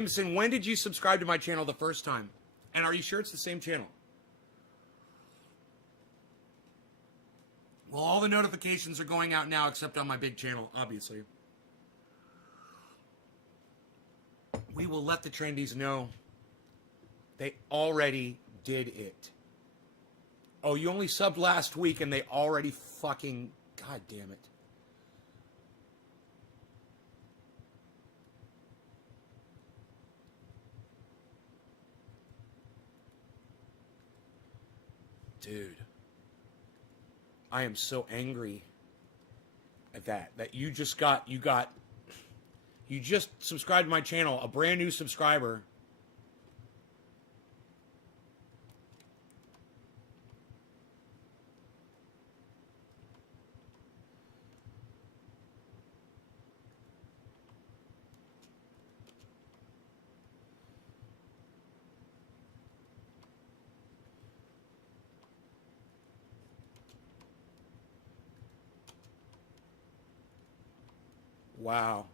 Jameson, when did you subscribe to my channel the first time? And are you sure it's the same channel? Well, all the notifications are going out now except on my big channel, obviously. We will let the trendies know they already did it. Oh, you only subbed last week and they already fucking... God damn it. Dude. I am so angry at that you just subscribed to my channel, a brand new subscriber. Wow.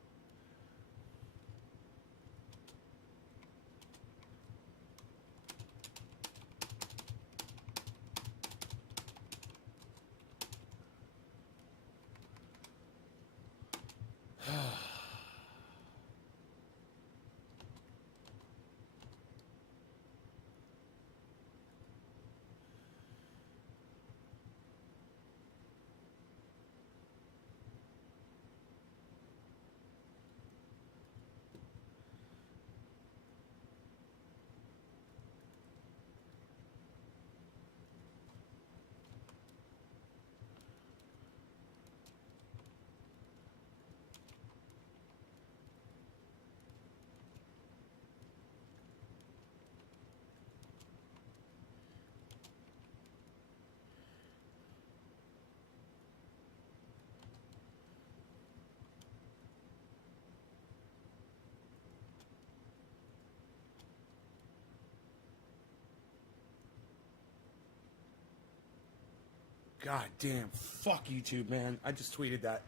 God damn. Fuck YouTube, man. I just tweeted that.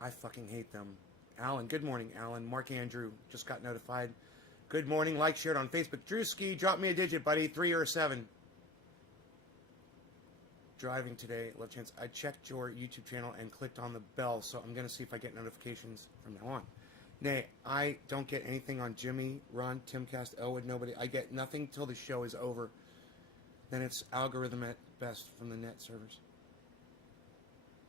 I fucking hate them. Alan, good morning, Alan. Mark Andrew just got notified. Good morning. Like, shared on Facebook. Drewski, drop me a digit, buddy. 3 or 7. Driving today. Love chance. I checked your YouTube channel and clicked on the bell, so I'm going to see if I get notifications from now on. Nay, I don't get anything on Jimmy, Ron, Timcast, Elwood, nobody. I get nothing till the show is over. Then it's algorithm at best from the net servers.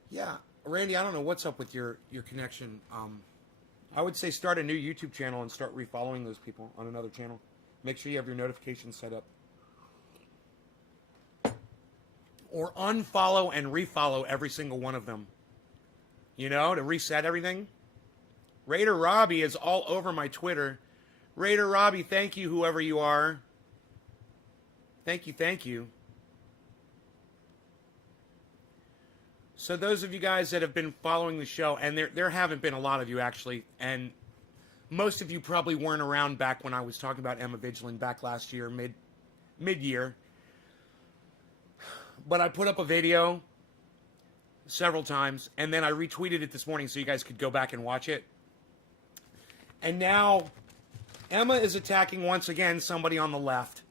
Yeah, Randy, I don't know what's up with your connection. I would say start a new YouTube channel and start refollowing those people on another channel. Make sure you have your notifications set up. Or unfollow and refollow every single one of them. You know, to reset everything. Raider Robbie is all over my Twitter. Raider Robbie, thank you, whoever you are. Thank you, thank you. So those of you guys that have been following the show, and there haven't been a lot of you actually, and most of you probably weren't around back when I was talking about Emma Vigeland back last year, mid-year. But I put up a video several times, and then I retweeted it this morning so you guys could go back and watch it. And now, Emma is attacking once again somebody on the left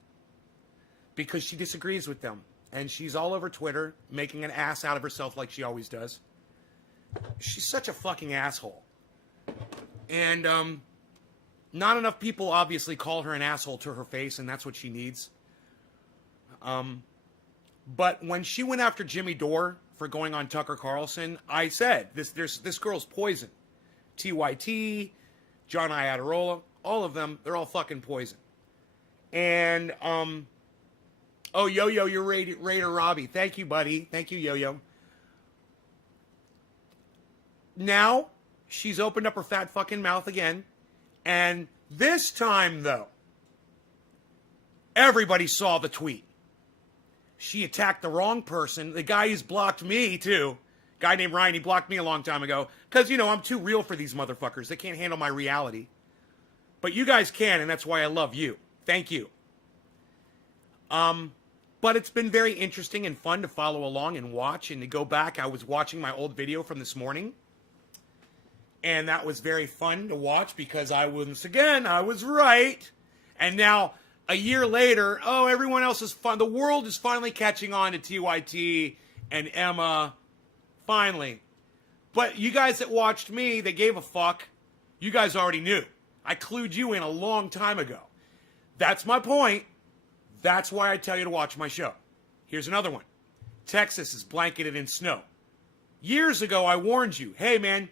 because she disagrees with them. And she's all over Twitter, making an ass out of herself like she always does. She's such a fucking asshole. And not enough people obviously call her an asshole to her face, and that's what she needs. But when she went after Jimmy Dore for going on Tucker Carlson, I said, this girl's poison. TYT, John Iadarola, all of them, they're all fucking poison. And, oh, Yo-Yo, you're Raider Robbie. Thank you, buddy. Thank you, Yo-Yo. Now, she's opened up her fat fucking mouth again. And this time, though, everybody saw the tweet. She attacked the wrong person. The guy who's blocked me, too. Guy named Ryan, he blocked me a long time ago. Because, you know, I'm too real for these motherfuckers. They can't handle my reality. But you guys can, and that's why I love you. Thank you. But it's been very interesting and fun to follow along and watch and to go back. I was watching my old video from this morning. And that was very fun to watch because I was right. And now, a year later, oh, everyone else is fun. The world is finally catching on to TYT and Emma. Finally. But you guys that watched me, that gave a fuck, you guys already knew. I clued you in a long time ago. That's my point. That's why I tell you to watch my show. Here's another one. Texas is blanketed in snow. Years ago, I warned you, hey man,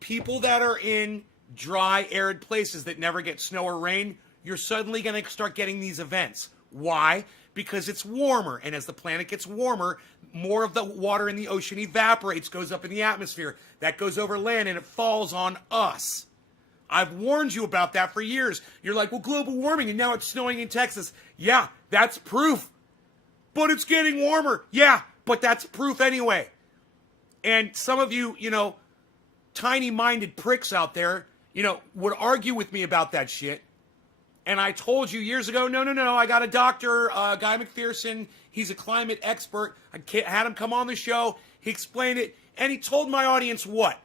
people that are in dry, arid places that never get snow or rain, you're suddenly going to start getting these events. Why? Because it's warmer, and as the planet gets warmer, more of the water in the ocean evaporates, goes up in the atmosphere. That goes over land, and it falls on us. I've warned you about that for years. You're like, well, global warming, and now it's snowing in Texas. Yeah, that's proof. But it's getting warmer. Yeah, but that's proof anyway. And some of you, tiny-minded pricks out there, would argue with me about that shit. And I told you years ago, no, I got a doctor, Guy McPherson. He's a climate expert. I had him come on the show. He explained it. And he told my audience what?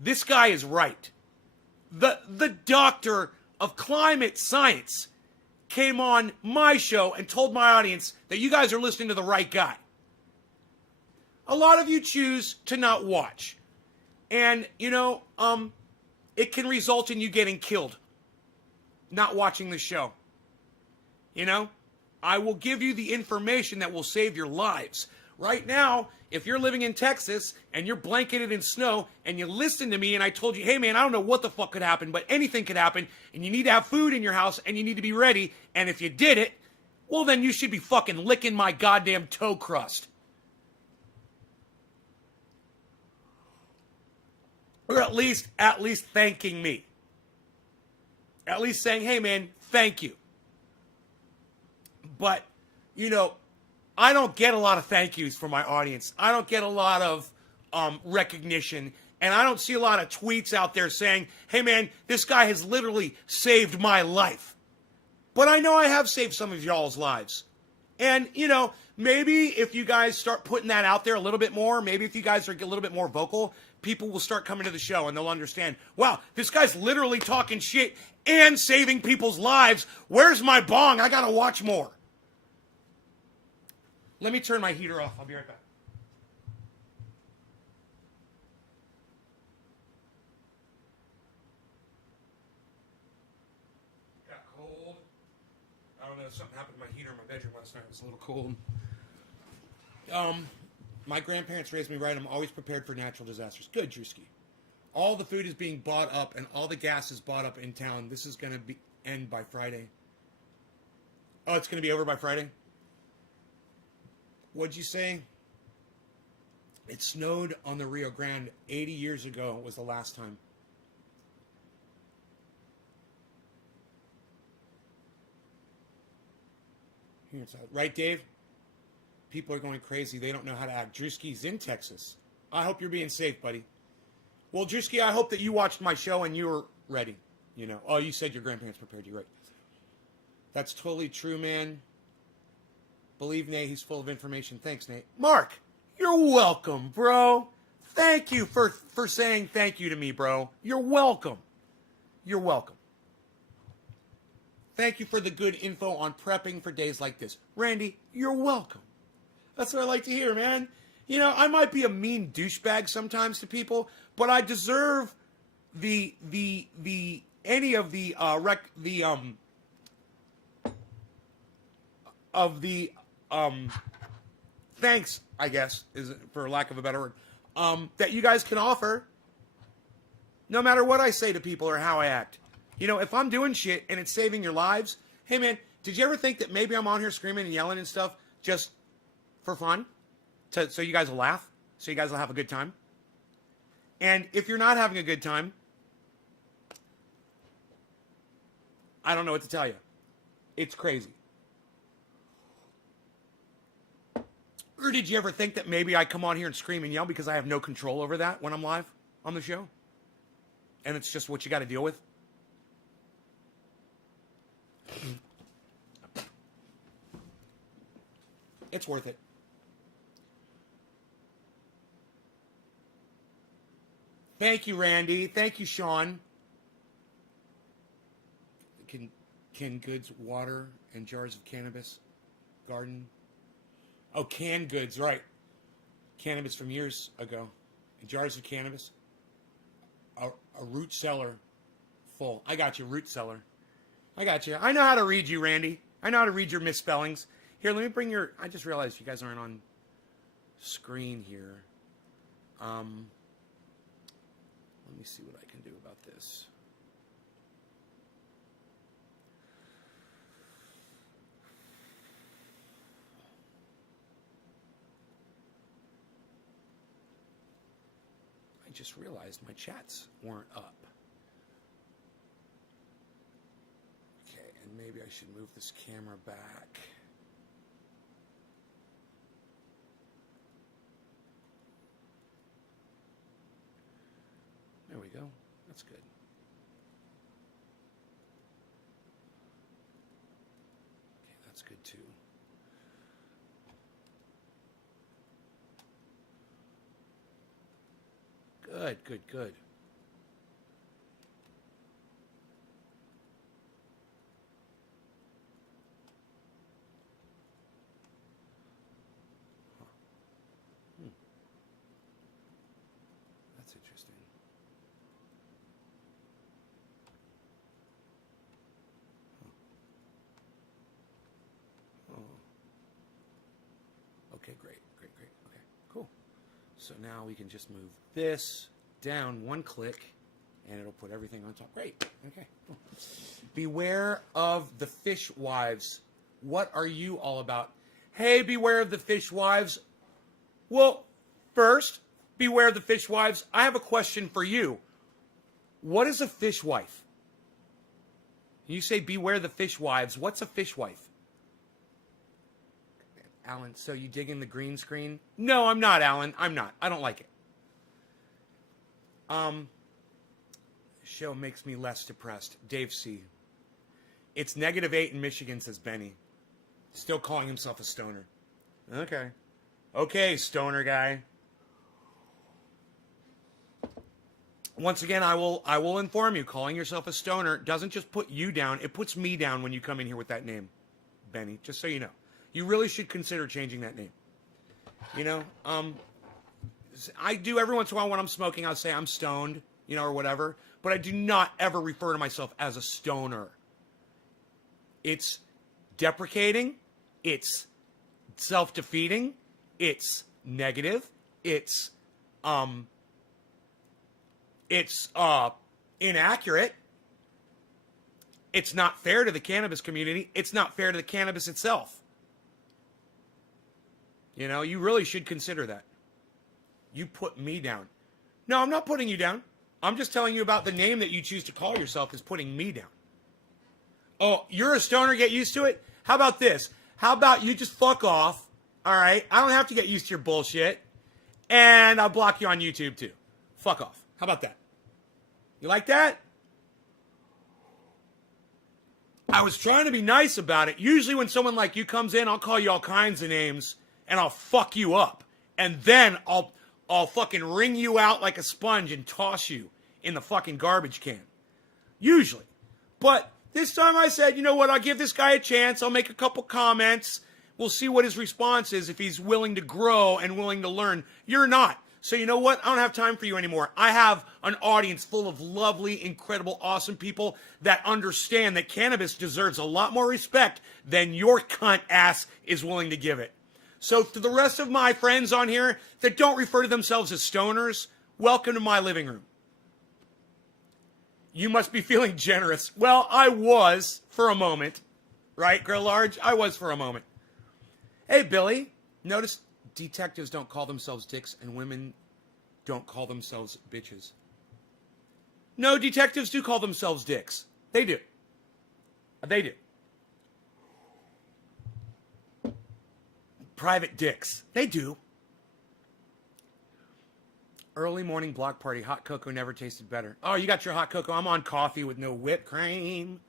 This guy is right. The doctor of climate science came on my show and told my audience that you guys are listening to the right guy. A lot of you choose to not watch. And, it can result in you getting killed. Not watching the show. I will give you the information that will save your lives. Right now, if you're living in Texas and you're blanketed in snow and you listen to me and I told you, hey man, I don't know what the fuck could happen, but anything could happen and you need to have food in your house and you need to be ready. And if you did it, well then you should be fucking licking my goddamn toe crust. Or at least thanking me. At least saying, hey man, thank you. But, I don't get a lot of thank yous from my audience. I don't get a lot of recognition. And I don't see a lot of tweets out there saying, hey man, this guy has literally saved my life. But I know I have saved some of y'all's lives. And, maybe if you guys start putting that out there a little bit more, maybe if you guys are a little bit more vocal, people will start coming to the show and they'll understand, wow, this guy's literally talking shit and saving people's lives. Where's my bong? I gotta watch more. Let me turn my heater off. I'll be right back. Got cold. I don't know, something happened to my heater in my bedroom last night. It was a little cold. My grandparents raised me right. I'm always prepared for natural disasters. Good, Drewski. All the food is being bought up and all the gas is bought up in town. This is going to end by Friday. Oh, it's going to be over by Friday? What'd you say? It snowed on the Rio Grande 80 years ago was the last time. Right, Dave? People are going crazy. They don't know how to act. Drewski's in Texas. I hope you're being safe, buddy. Well, Drewski, I hope that you watched my show and you were ready. Oh, you said your grandparents prepared you, right? That's totally true, man. Believe Nate, he's full of information. Thanks, Nate. Mark, you're welcome, bro. Thank you for saying thank you to me, bro. You're welcome. You're welcome. Thank you for the good info on prepping for days like this. Randy, you're welcome. That's what I like to hear, man. I might be a mean douchebag sometimes to people, but I deserve thanks, I guess, is for lack of a better word, that you guys can offer, no matter what I say to people or how I act. If I'm doing shit and it's saving your lives, hey man, did you ever think that maybe I'm on here screaming and yelling and stuff just for fun? So you guys will laugh? So you guys will have a good time? And if you're not having a good time, I don't know what to tell you. It's crazy. Or did you ever think that maybe I come on here and scream and yell because I have no control over that when I'm live on the show? And it's just what you got to deal with? It's worth it. Thank you, Randy. Thank you, Sean. Canned goods, water, and jars of cannabis, garden. Oh, canned goods, right. Cannabis from years ago. And jars of cannabis. A root cellar full. I got you, root cellar. I got you. I know how to read you, Randy. I know how to read your misspellings. Here, let me bring your... I just realized you guys aren't on screen here. Let me see what I can do about this. I just realized my chats weren't up. Okay, and maybe I should move this camera back. There we go. That's good. Okay, that's good too. Good, good, good. That's interesting. Oh. Okay, great, great, great. Okay, cool. So now we can just move this down one click, and it'll put everything on top. Great. Okay. Cool. Beware of the fishwives. What are you all about? Hey, beware of the fishwives. Well, first, beware of the fishwives. I have a question for you. What is a fishwife? You say beware the fishwives. What's a fishwife? Alan, so you dig in the green screen? No, I'm not, Alan. I'm not. I don't like it. Show makes me less depressed. Dave C. It's -8 in Michigan, says Benny. Still calling himself a stoner. Okay. Okay, stoner guy. Once again, I will inform you, calling yourself a stoner doesn't just put you down, it puts me down when you come in here with that name, Benny, just so you know. You really should consider changing that name. You know, I do every once in a while when I'm smoking, I'll say I'm stoned, you know, or whatever, but I do not ever refer to myself as a stoner. It's deprecating, it's self-defeating, it's negative, it's inaccurate. It's not fair to the cannabis community. It's not fair to the cannabis itself. You know, you really should consider that. You put me down. No, I'm not putting you down. I'm just telling you about the name that you choose to call yourself is putting me down. Oh, you're a stoner, get used to it? How about this? How about you just fuck off, all right? I don't have to get used to your bullshit, and I'll block you on YouTube too. Fuck off. How about that? You like that? I was trying to be nice about it. Usually when someone like you comes in, I'll call you all kinds of names, and I'll fuck you up. And then I'll fucking wring you out like a sponge and toss you in the fucking garbage can. Usually. But this time I said, you know what, I'll give this guy a chance. I'll make a couple comments. We'll see what his response is if he's willing to grow and willing to learn. You're not. So you know what? I don't have time for you anymore. I have an audience full of lovely, incredible, awesome people that understand that cannabis deserves a lot more respect than your cunt ass is willing to give it. So to the rest of my friends on here that don't refer to themselves as stoners, welcome to my living room. You must be feeling generous. Well, I was for a moment. Right, Grill Large? I was for a moment. Hey, Billy. Notice detectives don't call themselves dicks and women don't call themselves bitches. No, detectives do call themselves dicks. They do. They do. Private dicks. They do. Early morning block party. Hot cocoa never tasted better. Oh, you got your hot cocoa. I'm on coffee with no whipped cream.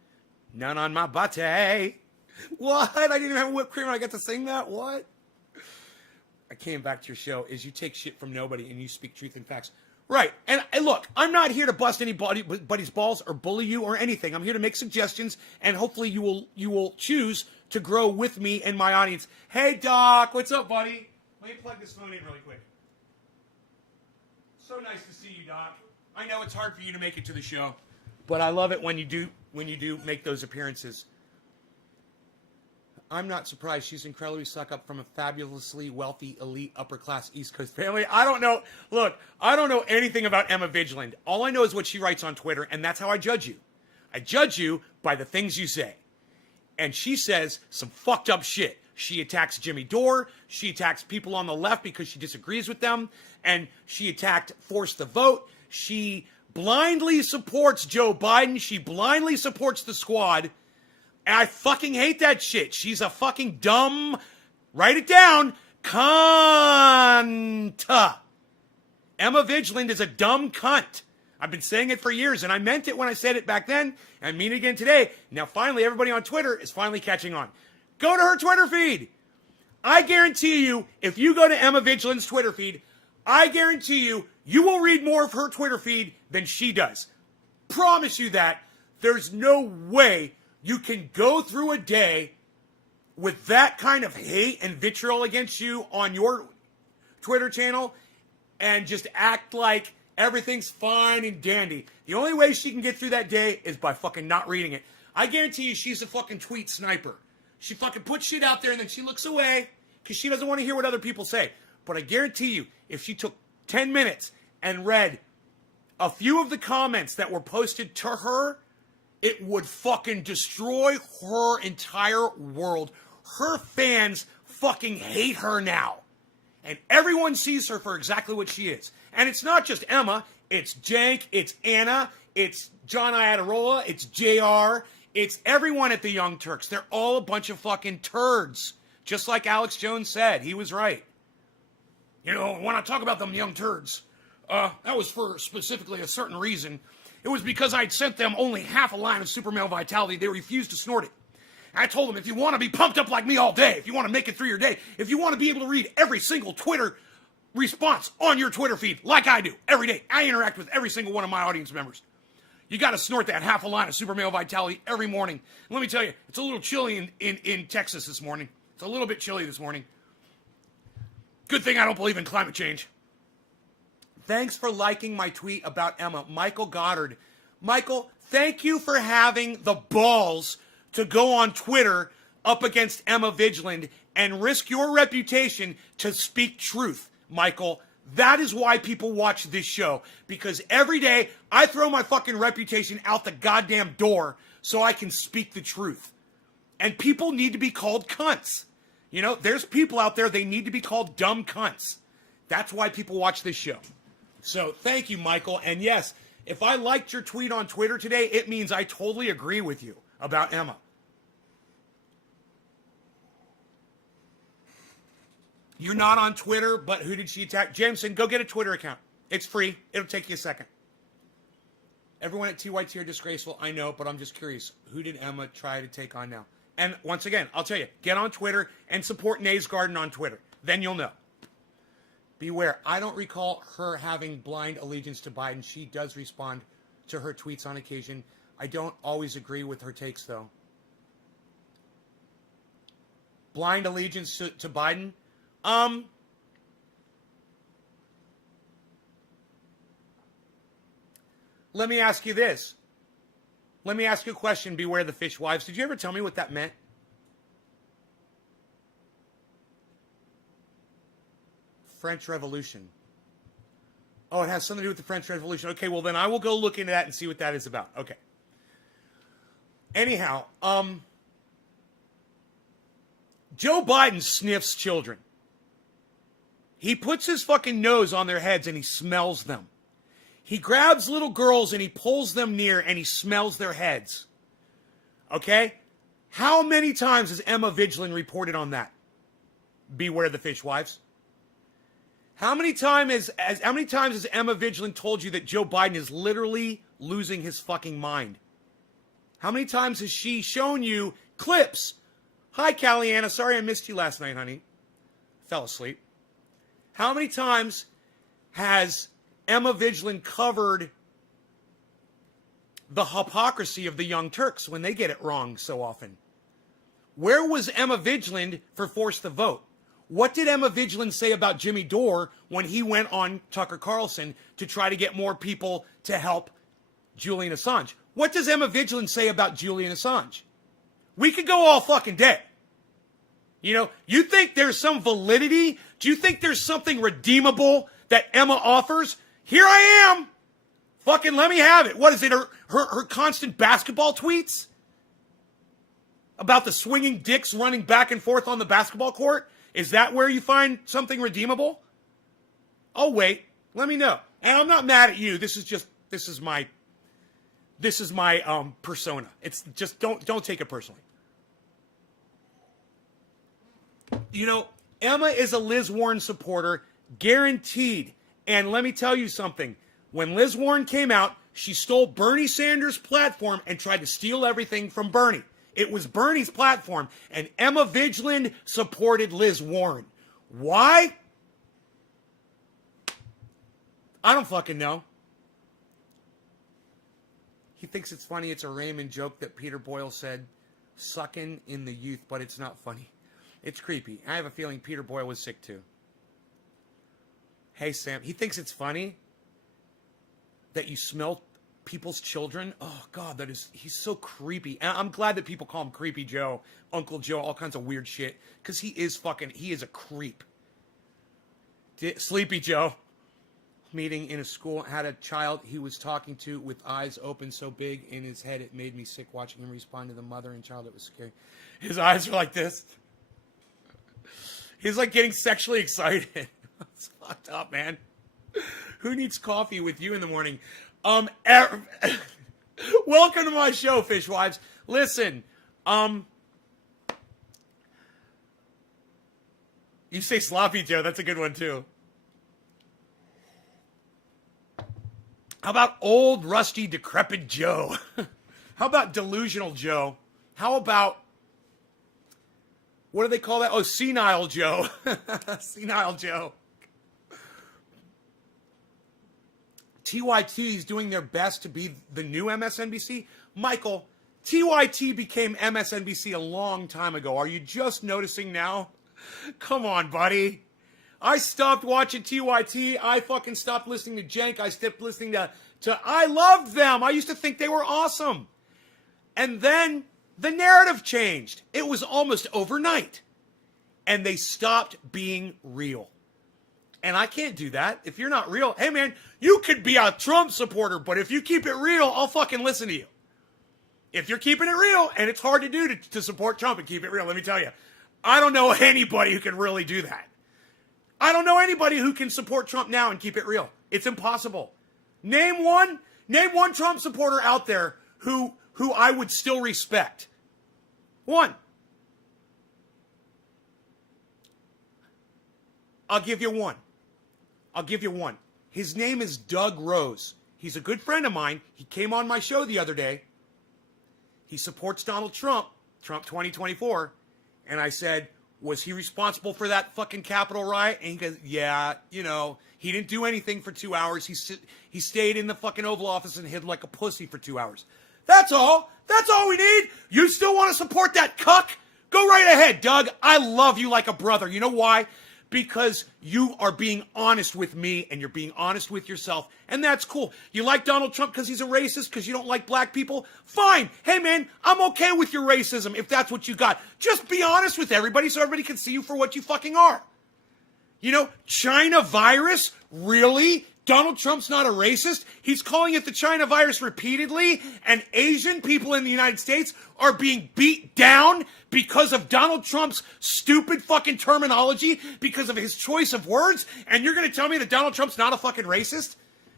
None on my butte. What? I didn't even have whipped cream and I got to sing that? What? I came back to your show is you take shit from nobody and you speak truth and facts. Right. And look, I'm not here to bust anybody's balls or bully you or anything. I'm here to make suggestions, and hopefully you will choose to grow with me and my audience. Hey, Doc. What's up, buddy? Let me plug this phone in really quick. So nice to see you, Doc. I know it's hard for you to make it to the show, but I love it when you do make those appearances. I'm not surprised. She's incredibly stuck up from a fabulously wealthy, elite, upper-class East Coast family. I don't know. Look, I don't know anything about Emma Vigeland. All I know is what she writes on Twitter, and that's how I judge you. I judge you by the things you say. And she says some fucked up shit. She attacks Jimmy Dore. She attacks people on the left because she disagrees with them. And she attacked Force the Vote. She blindly supports Joe Biden. She blindly supports the squad. And I fucking hate that shit. She's a fucking dumb, write it down, cunt. Emma Vigeland is a dumb cunt. I've been saying it for years, and I meant it when I said it back then, and I mean it again today. Now, finally, everybody on Twitter is finally catching on. Go to her Twitter feed. I guarantee you, if you go to Emma Vigeland's Twitter feed, I guarantee you, you will read more of her Twitter feed than she does. Promise you that. There's no way you can go through a day with that kind of hate and vitriol against you on your Twitter channel and just act like everything's fine and dandy. The only way she can get through that day is by fucking not reading it. I guarantee you she's a fucking tweet sniper. She fucking puts shit out there and then she looks away because she doesn't want to hear what other people say. But I guarantee you, if she took 10 minutes and read a few of the comments that were posted to her, it would fucking destroy her entire world. Her fans fucking hate her now. And everyone sees her for exactly what she is. And it's not just Emma. It's Jank. It's Anna. It's John Iadarola. It's JR. It's everyone at the Young Turks. They're all a bunch of fucking turds. Just like Alex Jones said. He was right. You know, when I talk about them young turds, that was for specifically a certain reason. It was because I'd sent them only half a line of super male vitality. They refused to snort it. I told them, if you want to be pumped up like me all day, if you want to make it through your day, if you want to be able to read every single Twitter response on your Twitter feed, like I do, every day, I interact with every single one of my audience members. You got to snort that half a line of super male vitality every morning. And let me tell you, it's a little chilly in Texas this morning. It's a little bit chilly this morning. Good thing I don't believe in climate change. Thanks for liking my tweet about Emma. Michael Goddard. Michael, thank you for having the balls to go on Twitter up against Emma Vigeland and risk your reputation to speak truth. Michael, that is why people watch this show. Because every day I throw my fucking reputation out the goddamn door so I can speak the truth. And people need to be called cunts. You know, there's people out there, they need to be called dumb cunts. That's why people watch this show. So thank you, Michael. And yes, if I liked your tweet on Twitter today, it means I totally agree with you about Emma. You're not on Twitter, but who did she attack? Jameson, go get a Twitter account. It's free. It'll take you a second. Everyone at TYT are disgraceful. I know, but I'm just curious. Who did Emma try to take on now? And once again, I'll tell you, get on Twitter and support Nays Garden on Twitter. Then you'll know. Beware. I don't recall her having blind allegiance to Biden. She does respond to her tweets on occasion. I don't always agree with her takes, though. Blind allegiance to Biden? Let me ask you this. Let me ask you a question, Beware the Fishwives. Did you ever tell me what that meant? French Revolution. Oh, it has something to do with the French Revolution. Okay, well then I will go look into that and see what that is about. Okay. Anyhow, Joe Biden sniffs children. He puts his fucking nose on their heads and he smells them. He grabs little girls and he pulls them near and he smells their heads. Okay? How many times has Emma Vigeland reported on that? Beware the Fishwives. How many times has Emma Vigeland told you that Joe Biden is literally losing his fucking mind? How many times has she shown you clips? Hi, Caliana. Sorry I missed you last night, honey. Fell asleep. How many times has Emma Vigeland covered the hypocrisy of the Young Turks when they get it wrong so often. Where was Emma Vigeland for Force the Vote? What did Emma Vigeland say about Jimmy Dore when he went on Tucker Carlson to try to get more people to help Julian Assange? What does Emma Vigeland say about Julian Assange? We could go all fucking day. You know, you think there's some validity? Do you think there's something redeemable that Emma offers? Here I am. Fucking let me have it. What is it? Her constant basketball tweets? About the swinging dicks running back and forth on the basketball court? Is that where you find something redeemable? Oh, wait. Let me know. And I'm not mad at you. This is my persona. It's just, don't take it personally. You know, Emma is a Liz Warren supporter, guaranteed. And let me tell you something. When Liz Warren came out, she stole Bernie Sanders' platform and tried to steal everything from Bernie. It was Bernie's platform, and Emma Vigeland supported Liz Warren. Why? I don't fucking know. He thinks it's funny. It's a Raymond joke that Peter Boyle said, sucking in the youth, but it's not funny. It's creepy. I have a feeling Peter Boyle was sick too. Hey, Sam. He thinks it's funny that you smell people's children. Oh, God, he's so creepy. And I'm glad that people call him Creepy Joe, Uncle Joe, all kinds of weird shit. Because he is a creep. Sleepy Joe. Meeting in a school, had a child he was talking to with eyes open so big in his head it made me sick watching him respond to the mother and child. It was scary. His eyes were like this. He's like getting sexually excited. It's fucked up, man. Who needs coffee with you in the morning? Welcome to my show, Fishwives. Listen, you say Sloppy Joe, that's a good one too. How about old, rusty, decrepit Joe? How about delusional Joe? How about, what do they call that? Oh, senile Joe. Senile Joe. TYT is doing their best to be the new MSNBC. Michael, TYT became MSNBC a long time ago. Are you just noticing now? Come on, buddy. I stopped watching TYT. I fucking stopped listening to Cenk. I stopped listening to I loved them. I used to think they were awesome. And then the narrative changed. It was almost overnight. And they stopped being real. And I can't do that. If you're not real, hey man, you could be a Trump supporter, but if you keep it real, I'll fucking listen to you. If you're keeping it real, and it's hard to do to support Trump and keep it real, let me tell you, I don't know anybody who can really do that. I don't know anybody who can support Trump now and keep it real. It's impossible. Name one Trump supporter out there who I would still respect. One. I'll give you one. His name is Doug Rose. He's a good friend of mine. He came on my show the other day. He supports Donald Trump 2024. And I said, was he responsible for that fucking Capitol riot? And he goes, yeah, you know, he didn't do anything for 2 hours. He stayed in the fucking Oval Office and hid like a pussy for 2 hours. That's all. That's all we need. You still want to support that cuck? Go right ahead, Doug. I love you like a brother. You know why? Because you are being honest with me and you're being honest with yourself. And that's cool. You like Donald Trump because he's a racist, because you don't like black people? Fine. Hey, man, I'm okay with your racism if that's what you got. Just be honest with everybody so everybody can see you for what you fucking are. You know, China virus? Really? Donald Trump's not a racist? He's calling it the China virus repeatedly, and Asian people in the United States are being beat down because of Donald Trump's stupid fucking terminology, because of his choice of words, and you're going to tell me that Donald Trump's not a fucking racist?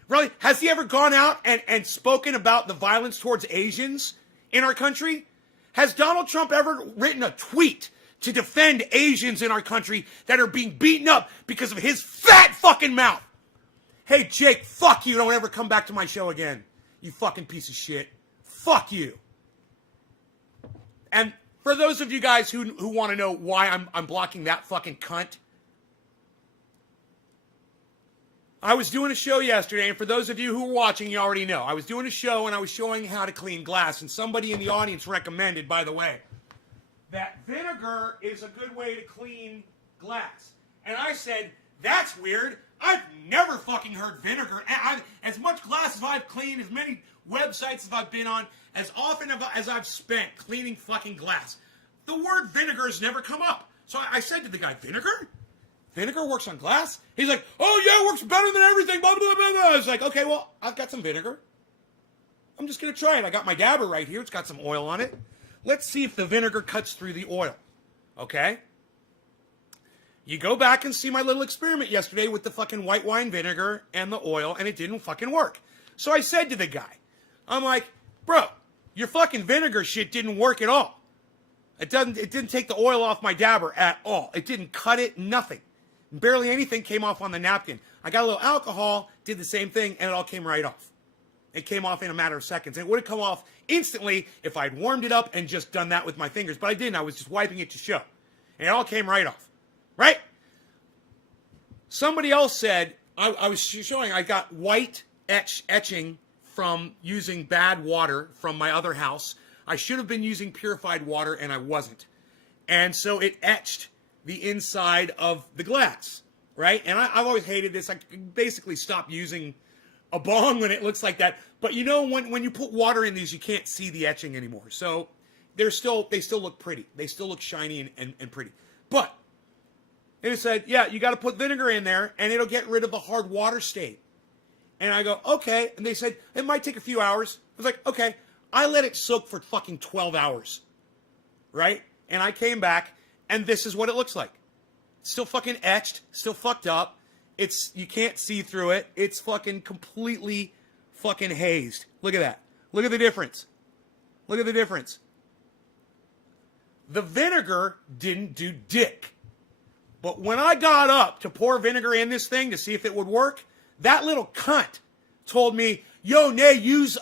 Really? Has he ever gone out and spoken about the violence towards Asians in our country? Has Donald Trump ever written a tweet to defend Asians in our country that are being beaten up because of his fat fucking mouth? Hey, Jake, fuck you. Don't ever come back to my show again. You fucking piece of shit. Fuck you. And for those of you guys who want to know why I'm blocking that fucking cunt, I was doing a show yesterday, and for those of you who are watching, you already know. I was doing a show, and I was showing how to clean glass, and somebody in the audience recommended, by the way, that vinegar is a good way to clean glass. And I said, that's weird. I've never fucking heard vinegar. As much glass as I've cleaned, as many websites as I've been on, as often as I've spent cleaning fucking glass, the word vinegar has never come up. So I said to the guy, vinegar? Vinegar works on glass? He's like, oh yeah, it works better than everything, blah, blah, blah, blah. I was like, okay, well, I've got some vinegar. I'm just going to try it. I got my dabber right here. It's got some oil on it. Let's see if the vinegar cuts through the oil. Okay? You go back and see my little experiment yesterday with the fucking white wine vinegar and the oil, and it didn't fucking work. So I said to the guy, I'm like, bro, your fucking vinegar shit didn't work at all. It didn't take the oil off my dabber at all. It didn't cut it, nothing. Barely anything came off on the napkin. I got a little alcohol, did the same thing, and it all came right off. It came off in a matter of seconds. It would have come off instantly if I'd warmed it up and just done that with my fingers, but I didn't. I was just wiping it to show. And it all came right off. Right? Somebody else said, I was showing I got white etching from using bad water from my other house. I should have been using purified water, and I wasn't. And so it etched the inside of the glass, right? And I've always hated this. I basically stopped using a bong when it looks like that. But you know, when you put water in these, you can't see the etching anymore. So they still look pretty. They still look shiny and pretty. But it said, yeah, you got to put vinegar in there, and it'll get rid of the hard water stain. And I go, okay. And they said, it might take a few hours. I was like, okay. I let it soak for fucking 12 hours, right? And I came back, and this is what it looks like. Still fucking etched, still fucked up. You can't see through it. It's fucking completely fucking hazed. Look at that. Look at the difference. Look at the difference. The vinegar didn't do dick. But when I got up to pour vinegar in this thing to see if it would work, that little cunt told me, yo, Nay, use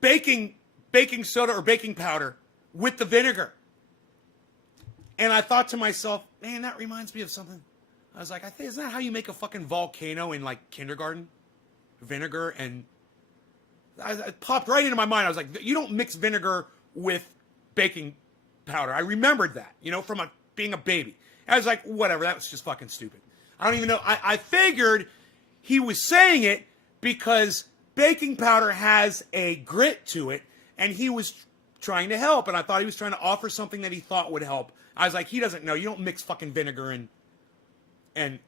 baking soda or baking powder with the vinegar. And I thought to myself, man, that reminds me of something. I was like, isn't that how you make a fucking volcano in like kindergarten? Vinegar and it popped right into my mind. I was like, you don't mix vinegar with baking powder. I remembered that, from being a baby. I was like, whatever, that was just fucking stupid. I don't even know. I figured he was saying it because baking powder has a grit to it, and he was trying to help, and I thought he was trying to offer something that he thought would help. I was like, he doesn't know. You don't mix fucking vinegar and I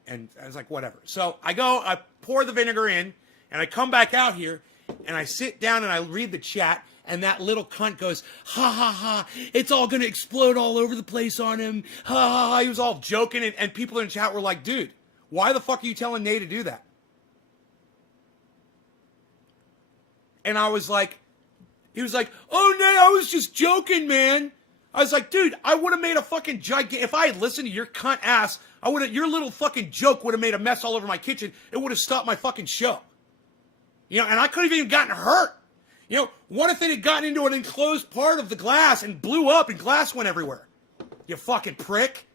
was like, whatever. So I pour the vinegar in, and I come back out here, and I sit down and I read the chat, and that little cunt goes, ha ha ha, it's all gonna explode all over the place on him, ha ha ha. He was all joking, and people in the chat were like, dude, why the fuck are you telling Nate to do that? And I was like, he was like, oh, Nate, I was just joking, man. I was like, dude, I would have made a fucking if I had listened to your cunt ass, your little fucking joke would have made a mess all over my kitchen. It would have stopped my fucking show. And I could have even gotten hurt. What if it had gotten into an enclosed part of the glass and blew up and glass went everywhere? You fucking prick.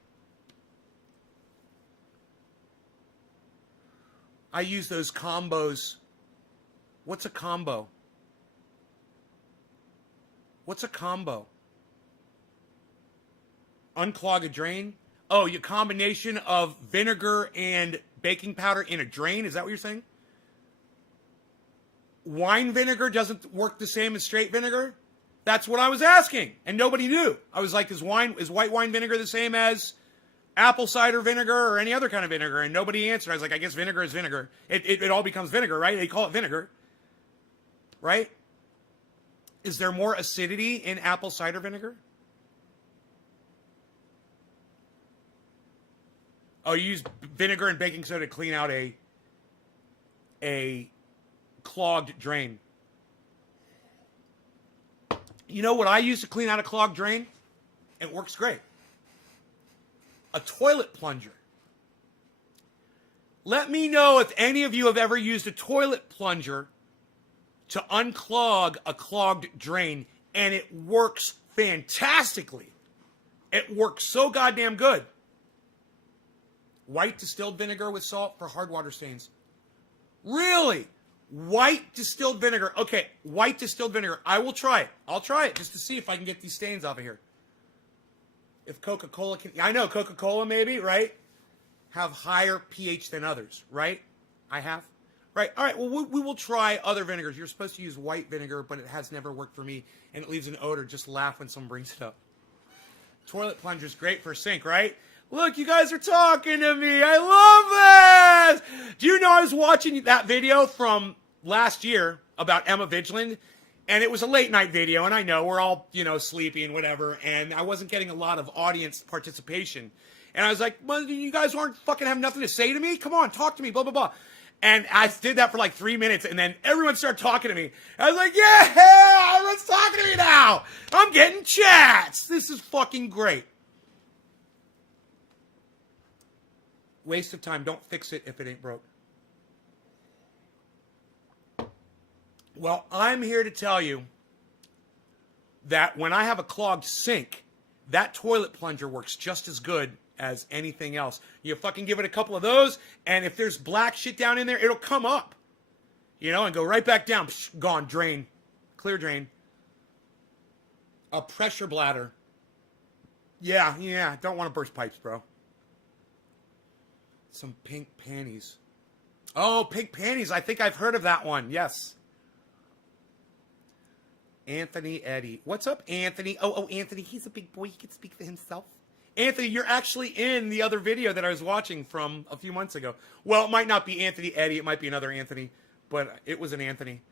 I use those combos. What's a combo? What's a combo? Unclog a drain? Oh, your combination of vinegar and baking powder in a drain? Is that what you're saying? Wine vinegar doesn't work the same as straight vinegar? That's what I was asking, and nobody knew. I was like, is white wine vinegar the same as apple cider vinegar or any other kind of vinegar? And nobody answered. I was like, I guess vinegar is vinegar. It all becomes vinegar, right? They call it vinegar, right? Is there more acidity in apple cider vinegar? Oh, you use vinegar and baking soda to clean out a clogged drain. You know what I use to clean out a clogged drain? It works great. A toilet plunger. Let me know if any of you have ever used a toilet plunger to unclog a clogged drain, and it works fantastically. It works so goddamn good. White distilled vinegar with salt for hard water stains. Really? White distilled vinegar. Okay, white distilled vinegar. I will try it. I'll try it just to see if I can get these stains off of here. If Coca-Cola can... I know Coca-Cola maybe, right? Have higher pH than others, right? I have. Right. All right. Well, we will try other vinegars. You're supposed to use white vinegar, but it has never worked for me, and it leaves an odor. Just laugh when someone brings it up. Toilet plunger's great for sink, right? Look, you guys are talking to me. I love this. Do you know I was watching that video from last year about Emma Vigeland, and it was a late night video, and I know we're all, sleepy and whatever, and I wasn't getting a lot of audience participation. And I was like, well, you guys aren't fucking have nothing to say to me? Come on, talk to me, blah, blah, blah. And I did that for like 3 minutes, and then everyone started talking to me. I was like, yeah, everyone's talking to me now. I'm getting chats. This is fucking great. Waste of time. Don't fix it if it ain't broke. Well, I'm here to tell you that when I have a clogged sink, that toilet plunger works just as good as anything else. You fucking give it a couple of those, and if there's black shit down in there, it'll come up, and go right back down. Psh, gone, drain, clear drain. A pressure bladder. Yeah, don't want to burst pipes, bro. Some pink panties. Oh, pink panties. I think I've heard of that one. Yes. Anthony Eddy. What's up, Anthony? Oh, Anthony, he's a big boy. He can speak for himself. Anthony, you're actually in the other video that I was watching from a few months ago. Well, it might not be Anthony Eddy. It might be another Anthony, but it was an Anthony.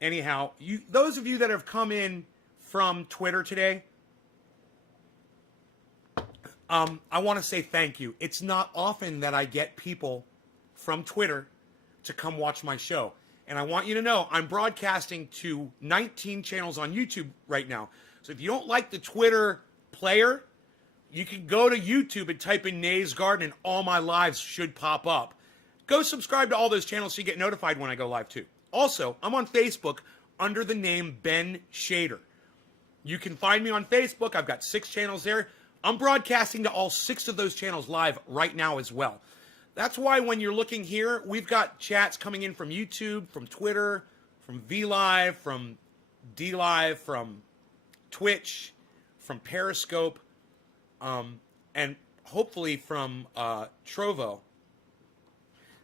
Anyhow, those of you that have come in from Twitter today, I want to say thank you. It's not often that I get people from Twitter to come watch my show. And I want you to know I'm broadcasting to 19 channels on YouTube right now. So if you don't like the Twitter player, you can go to YouTube and type in Nay's Garden and all my lives should pop up. Go subscribe to all those channels so you get notified when I go live too. Also, I'm on Facebook under the name Ben Shader. You can find me on Facebook. I've got 6 channels there. I'm broadcasting to all 6 of those channels live right now as well. That's why when you're looking here, we've got chats coming in from YouTube, from Twitter, from VLive, from DLive, from Twitch, from Periscope, and hopefully from Trovo.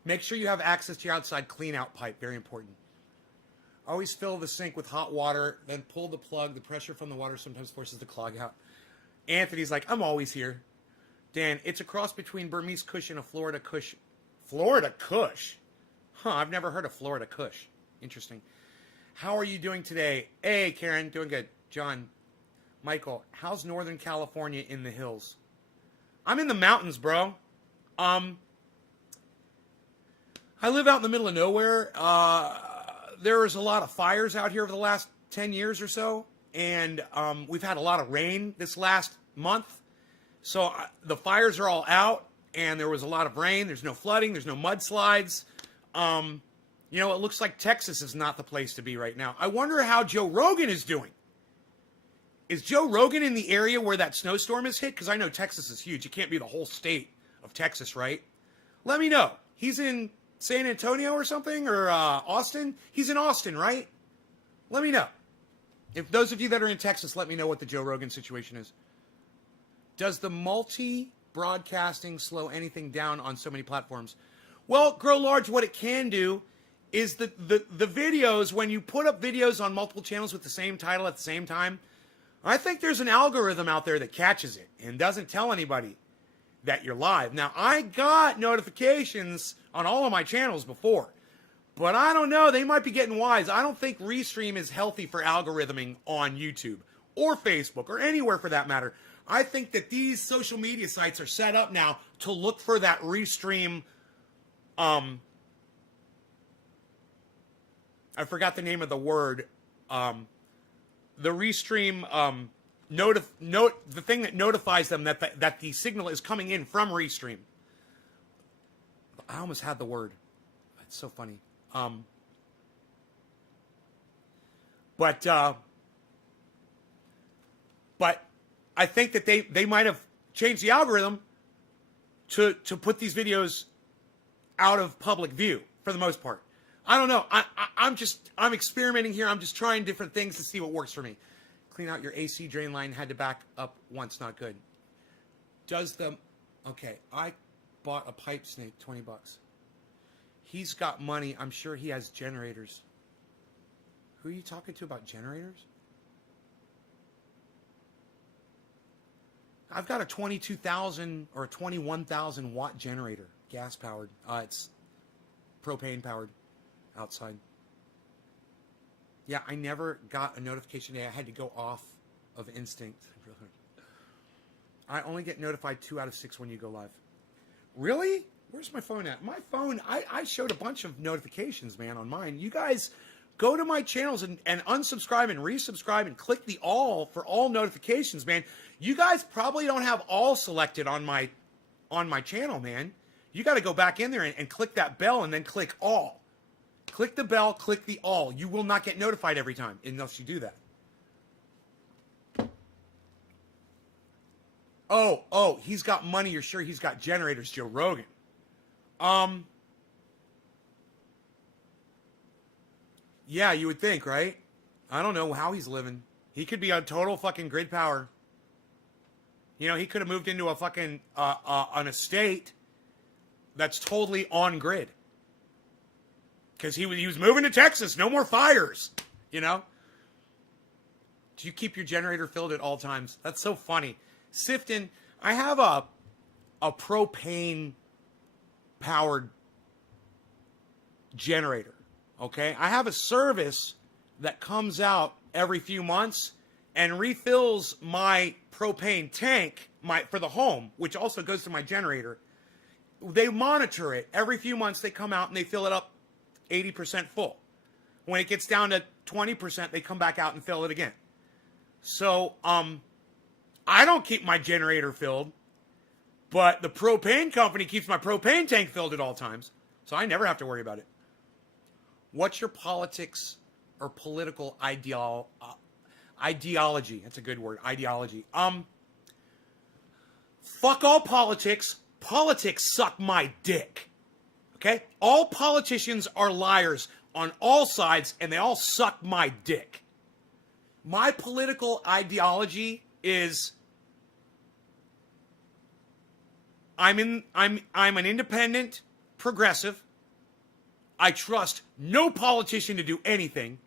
Make sure you have access to your outside clean-out pipe. Very important. Always fill the sink with hot water, then pull the plug. The pressure from the water sometimes forces the clog out. Anthony's like, I'm always here. Dan, it's a cross between Burmese Kush and a Florida Kush. Florida Kush? Huh, I've never heard of Florida Kush. Interesting. How are you doing today? Hey, Karen, doing good. John, Michael, how's Northern California in the hills? I'm in the mountains, bro. I live out in the middle of nowhere. There was a lot of fires out here over the last 10 years or so. And we've had a lot of rain this last month. So the fires are all out, and there was a lot of rain. There's no flooding. There's no mudslides. It looks like Texas is not the place to be right now. I wonder how Joe Rogan is doing. Is Joe Rogan in the area where that snowstorm is hit? Because I know Texas is huge. It can't be the whole state of Texas, right? Let me know. He's in San Antonio or something, or Austin? He's in Austin, right? Let me know. If those of you that are in Texas, let me know what the Joe Rogan situation is. Does the multi-broadcasting slow anything down on so many platforms? Well, Grow Large, what it can do is the videos, when you put up videos on multiple channels with the same title at the same time, I think there's an algorithm out there that catches it and doesn't tell anybody that you're live. Now, I got notifications on all of my channels before, but I don't know. They might be getting wise. I don't think Restream is healthy for algorithming on YouTube or Facebook or anywhere for that matter. I think that these social media sites are set up now to look for that Restream. I forgot the name of the word. The Restream the thing that notifies them that the signal is coming in from Restream. I almost had the word. It's so funny. But I think that they might have changed the algorithm to put these videos out of public view for the most part. I don't know. I'm experimenting here. I'm just trying different things to see what works for me. Clean out your AC drain line. Had to back up once. Not good. Okay, I bought a pipe snake, $20. He's got money. I'm sure he has generators. Who are you talking to about generators? I've got a 22,000 or a 21,000 watt generator, gas powered. It's propane powered outside. Yeah, I never got a notification today. I had to go off of instinct. I only get notified 2 out of 6 when you go live. Really? Where's my phone at? My phone, I showed a bunch of notifications, man, on mine. You guys go to my channels and unsubscribe and resubscribe and click the all for all notifications, man. You guys probably don't have all selected on my channel, man. You got to go back in there and click that bell and then click all. Click the bell, click the all. You will not get notified every time unless you do that. Oh, he's got money. You're sure he's got generators, Joe Rogan. Yeah, you would think, right? I don't know how he's living. He could be on total fucking grid power. You know, he could have moved into a fucking, an estate that's totally on grid. Because he was moving to Texas. No more fires, you know? Do you keep your generator filled at all times? That's so funny. Sifton, I have a propane powered generator, okay? I have a service that comes out every few months and refills my propane tank for the home, which also goes to my generator. They monitor it. Every few months they come out and they fill it up 80% full. When it gets down to 20%, they come back out and fill it again. So, I don't keep my generator filled, but the propane company keeps my propane tank filled at all times, so I never have to worry about it. What's your politics or political ideology? That's a good word, ideology. Fuck all politics. Politics suck my dick. Okay? All politicians are liars on all sides, and they all suck my dick. My political ideology is I'm an independent progressive. I trust no politician to do anything,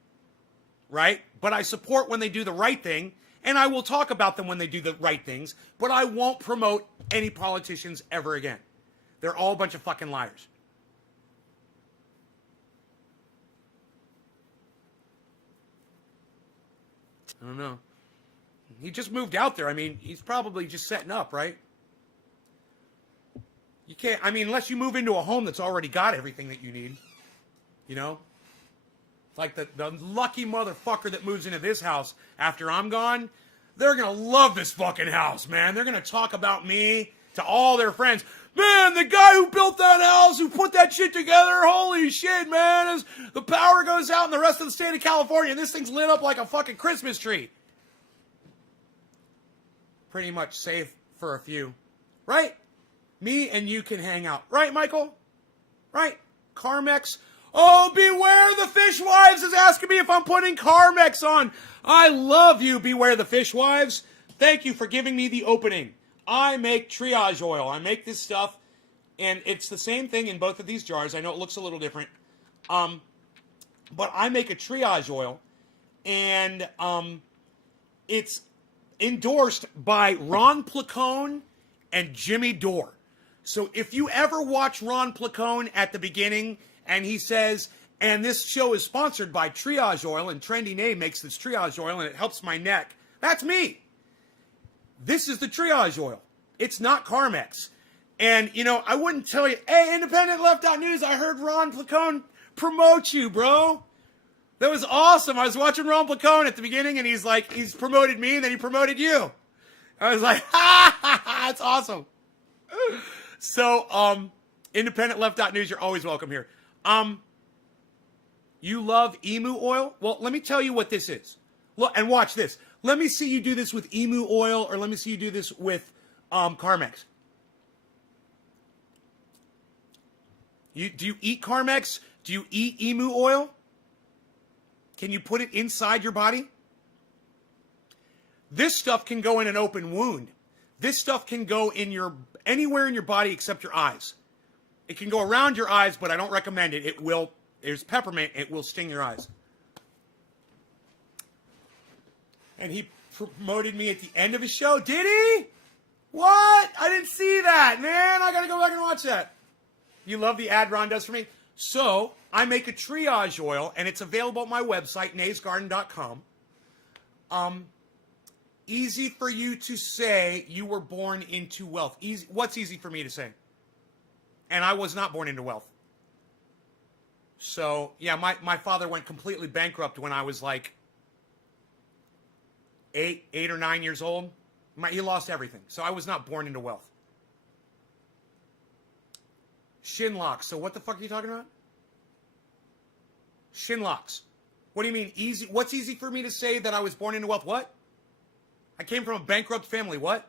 right? But I support when they do the right thing, and I will talk about them when they do the right things, but I won't promote any politicians ever again. They're all a bunch of fucking liars. I don't know. He just moved out there. I mean, he's probably just setting up, right? You can't, I mean, unless you move into a home that's already got everything that you need, you know? It's like the lucky motherfucker that moves into this house after I'm gone, they're going to love this fucking house, man. They're going to talk about me to all their friends. Man, the guy who built that house, who put that shit together, holy shit, man. As the power goes out in the rest of the state of California, and this thing's lit up like a fucking Christmas tree. Pretty much safe for a few, right? Me and you can hang out. Right, Michael? Right? Carmex. Oh, Beware the Fishwives is asking me if I'm putting Carmex on. I love you, Beware the Fishwives. Thank you for giving me the opening. I make triage oil. I make this stuff, and it's the same thing in both of these jars. I know it looks a little different. But I make a triage oil, and it's endorsed by Ron Placone and Jimmy Dore. So if you ever watch Ron Placone at the beginning and he says, and this show is sponsored by Triage Oil, and Trendy Name makes this Triage Oil and it helps my neck, that's me. This is the Triage Oil. It's not Carmex. And, you know, I wouldn't tell you, hey, Independent Left Out News, I heard Ron Placone promote you, bro. That was awesome. I was watching Ron Placone at the beginning and he's like, he's promoted me and then he promoted you. I was like, that's awesome. So, Independent Left Out News, you're always welcome here. You love emu oil? Well, let me tell you what this is. Look, and watch this. Let me see you do this with emu oil, or let me see you do this with Carmex. Do you eat Carmex? Do you eat emu oil? Can you put it inside your body? This stuff can go in an open wound. This stuff can go in anywhere in your body except your eyes. It can go around your eyes, but I don't recommend it. There's peppermint, it will sting your eyes. And he promoted me at the end of his show. Did he? What? I didn't see that, man. I gotta go back and watch that. You love the ad Ron does for me? So, I make a triage oil, and it's available at my website, naysgarden.com. Easy for you to say you were born into wealth. Easy. What's easy for me to say? And I was not born into wealth. So, yeah, my father went completely bankrupt when I was like 8 or 9 years old. He lost everything. So I was not born into wealth. Shin locks. So what the fuck are you talking about? Shin locks. What do you mean easy? What's easy for me to say that I was born into wealth? What? I came from a bankrupt family. What?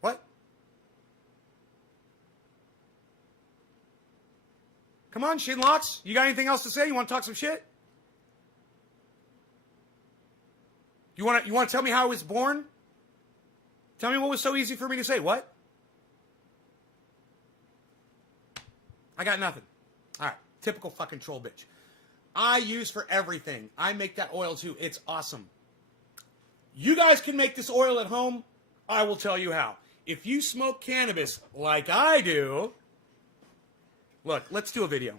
What? Come on, shin locks. You got anything else to say? You want to talk some shit? You want to tell me how I was born? Tell me what was so easy for me to say. What? I got nothing. All right. Typical fucking troll bitch. I use for everything. I make that oil too. It's awesome. You guys can make this oil at home. I will tell you how. If you smoke cannabis like I do, look, let's do a video.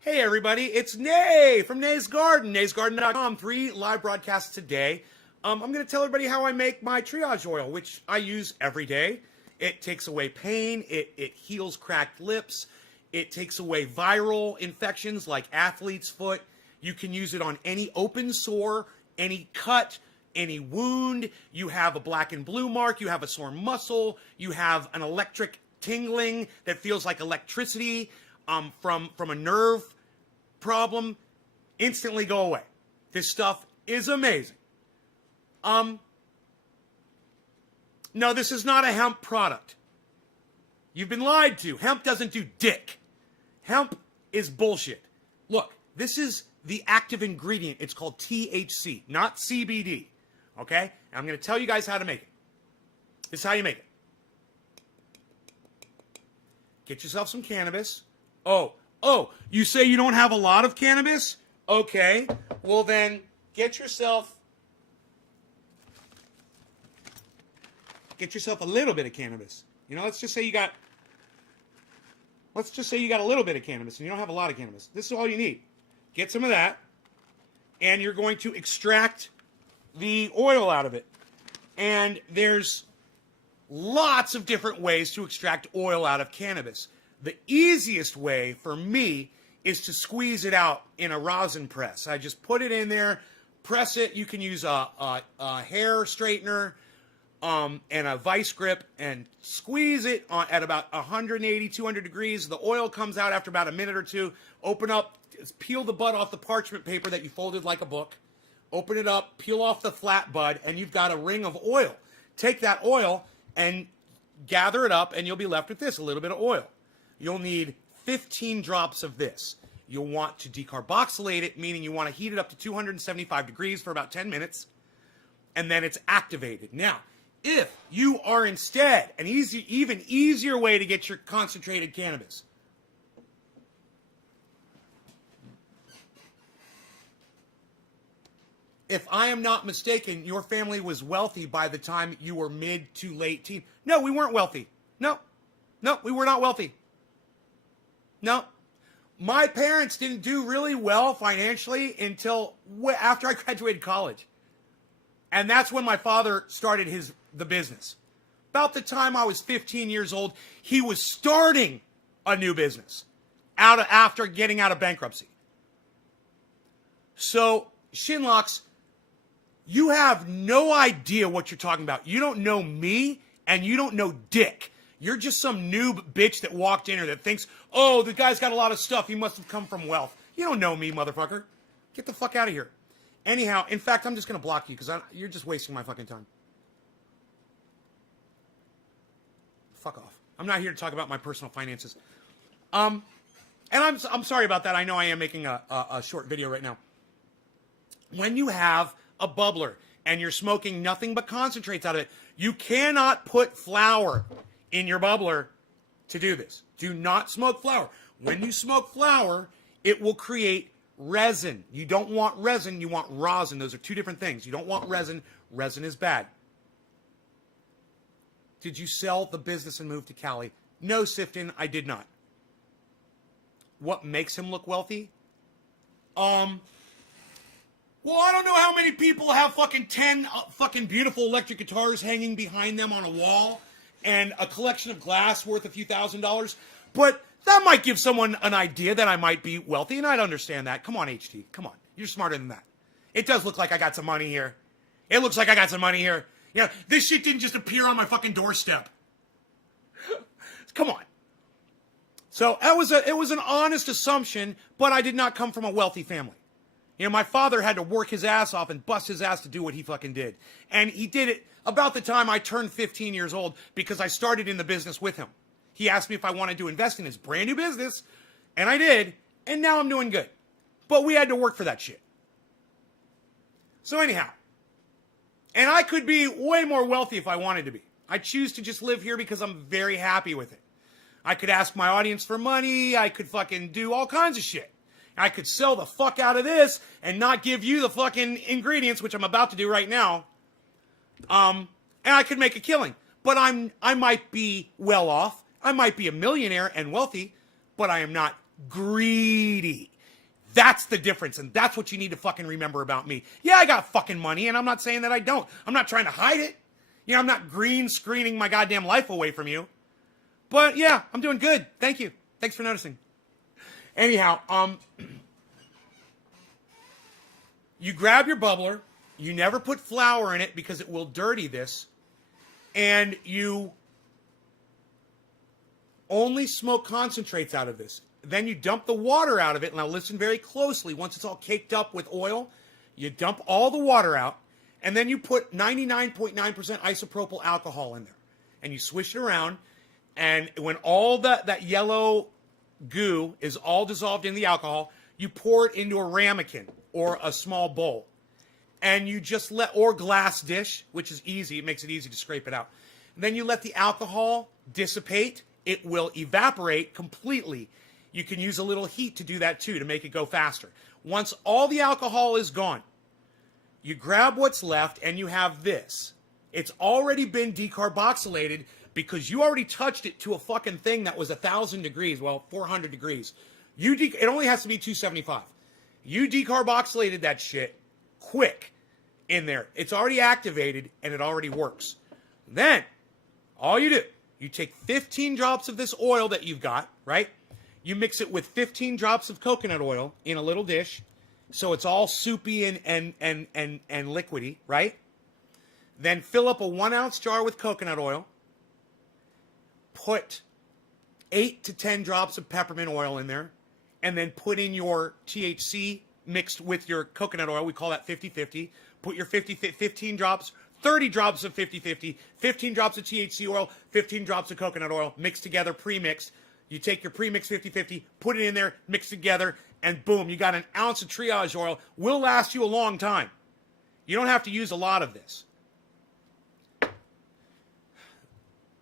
Hey everybody, it's Nay from Nay's Garden, naysgarden.com. 3 live broadcasts today. I'm going to tell everybody how I make my triage oil, which I use every day. It takes away pain, it heals cracked lips, it takes away viral infections like athlete's foot. You can use it on any open sore, any cut, any wound. You have a black and blue mark, you have a sore muscle, you have an electric tingling that feels like electricity from a nerve problem. Instantly go away. This stuff is amazing. No, this is not a hemp product. You've been lied to. Hemp doesn't do dick. Hemp is bullshit. Look, this is the active ingredient. It's called THC, not CBD. Okay? And I'm going to tell you guys how to make it. This is how you make it. Get yourself some cannabis. Oh, you say you don't have a lot of cannabis? Okay. Well then, get yourself a little bit of cannabis. You know, let's just say you got a little bit of cannabis and you don't have a lot of cannabis. This is all you need. Get some of that, and you're going to extract the oil out of it. And there's lots of different ways to extract oil out of cannabis. The easiest way for me is to squeeze it out in a rosin press. I just put it in there, press it. You can use a hair straightener, and a vice grip, and squeeze it at about 180, 200 degrees. The oil comes out after about a minute or two. Open up, peel the bud off the parchment paper that you folded like a book. Open it up, peel off the flat bud, and you've got a ring of oil. Take that oil and gather it up, and you'll be left with this, a little bit of oil. You'll need 15 drops of this. You'll want to decarboxylate it, meaning you want to heat it up to 275 degrees for about 10 minutes, and then it's activated. Now, if you are instead an even easier way to get your concentrated cannabis, if I am not mistaken, your family was wealthy by the time you were mid to late teen. No, we weren't wealthy. No, we were not wealthy. No. My parents didn't do really well financially until after I graduated college. And that's when my father started the business. About the time I was 15 years old, he was starting a new business after getting out of bankruptcy. So, Shinlocks, you have no idea what you're talking about. You don't know me, and you don't know Dick. You're just some noob bitch that walked in here that thinks, oh, the guy's got a lot of stuff. He must have come from wealth. You don't know me, motherfucker. Get the fuck out of here. Anyhow, in fact, I'm just going to block you because you're just wasting my fucking time. Fuck off. I'm not here to talk about my personal finances. And I'm sorry about that. I know I am making a short video right now. When you have a bubbler and you're smoking nothing but concentrates out of it, you cannot put flour in your bubbler to do this. Do not smoke flour. When you smoke flour, it will create resin. You don't want resin, you want rosin. Those are two different things. You don't want resin. Resin is bad. Did you sell the business and move to Cali? No, Sifton, I did not. What makes him look wealthy? Well, I don't know how many people have fucking 10 fucking beautiful electric guitars hanging behind them on a wall and a collection of glass worth a few $1,000s, but that might give someone an idea that I might be wealthy, and I'd understand that. Come on, HT. Come on. You're smarter than that. It does look like I got some money here. It looks like I got some money here. Yeah, this shit didn't just appear on my fucking doorstep. Come on. So it was an honest assumption, but I did not come from a wealthy family. You know, my father had to work his ass off and bust his ass to do what he fucking did. And he did it about the time I turned 15 years old because I started in the business with him. He asked me if I wanted to invest in his brand new business, and I did, and now I'm doing good. But we had to work for that shit. So anyhow, and I could be way more wealthy if I wanted to be. I choose to just live here because I'm very happy with it. I could ask my audience for money. I could fucking do all kinds of shit. I could sell the fuck out of this and not give you the fucking ingredients, which I'm about to do right now. And I could make a killing. But I might be well off. I might be a millionaire and wealthy, but I am not greedy. That's the difference, and that's what you need to fucking remember about me. Yeah, I got fucking money, and I'm not saying that I don't. I'm not trying to hide it. You know, I'm not green screening my goddamn life away from you. But yeah, I'm doing good. Thank you. Thanks for noticing. Anyhow, you grab your bubbler. You never put flour in it because it will dirty this. And you only smoke concentrates out of this. Then you dump the water out of it. Now listen very closely. Once it's all caked up with oil, you dump all the water out. And then you put 99.9% isopropyl alcohol in there. And you swish it around. And when all that yellow goo is all dissolved in the alcohol, you pour it into a ramekin or a small bowl. And you just or glass dish, which is easy. It makes it easy to scrape it out. And then you let the alcohol dissipate. It will evaporate completely. You can use a little heat to do that too, to make it go faster. Once all the alcohol is gone, you grab what's left and you have this. It's already been decarboxylated because you already touched it to a fucking thing that was 1,000 degrees, well, 400 degrees. It only has to be 275. You decarboxylated that shit quick in there. It's already activated and it already works. Then, all you do, you take 15 drops of this oil that you've got, right? You mix it with 15 drops of coconut oil in a little dish, so it's all soupy and liquidy, right? Then fill up a 1 ounce jar with coconut oil. Put 8 to 10 drops of peppermint oil in there, and then put in your THC mixed with your coconut oil. We call that 50-50. Put your 15 drops, 30 drops of 50-50, 15 drops of THC oil, 15 drops of coconut oil, mixed together, pre-mixed. You take your pre-mixed 50-50, put it in there, mix together, and boom, you got an ounce of triage oil. Will last you a long time. You don't have to use a lot of this.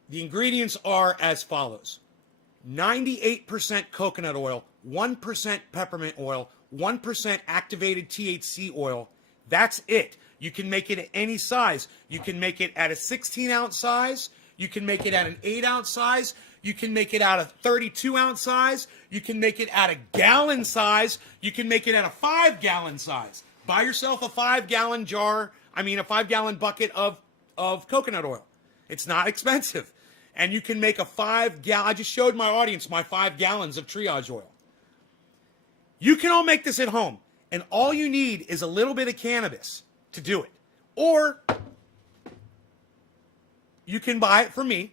The ingredients are as follows. 98% coconut oil, 1% peppermint oil, 1% activated THC oil. That's it. You can make it at any size. You can make it at a 16-ounce size. You can make it at an 8-ounce size. You can make it at a 32-ounce size. You can make it at a gallon size. You can make it at a 5-gallon size. Buy yourself a 5-gallon a 5-gallon bucket of coconut oil. It's not expensive. And you can make a 5-gallon, I just showed my audience my 5 gallons of triage oil. You can all make this at home. And all you need is a little bit of cannabis to do it. Or you can buy it from me.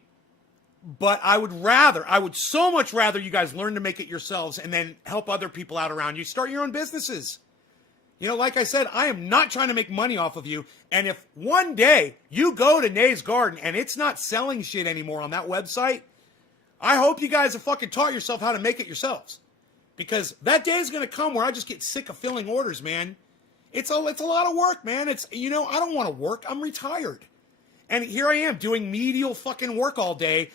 But I would so much rather you guys learn to make it yourselves and then help other people out around you. Start your own businesses. You know, like I said, I am not trying to make money off of you. And if one day you go to Nay's Garden and it's not selling shit anymore on that website, I hope you guys have fucking taught yourself how to make it yourselves. Because that day is going to come where I just get sick of filling orders, man. It's a lot of work, man. I don't want to work. I'm retired. And here I am doing medial fucking work all day,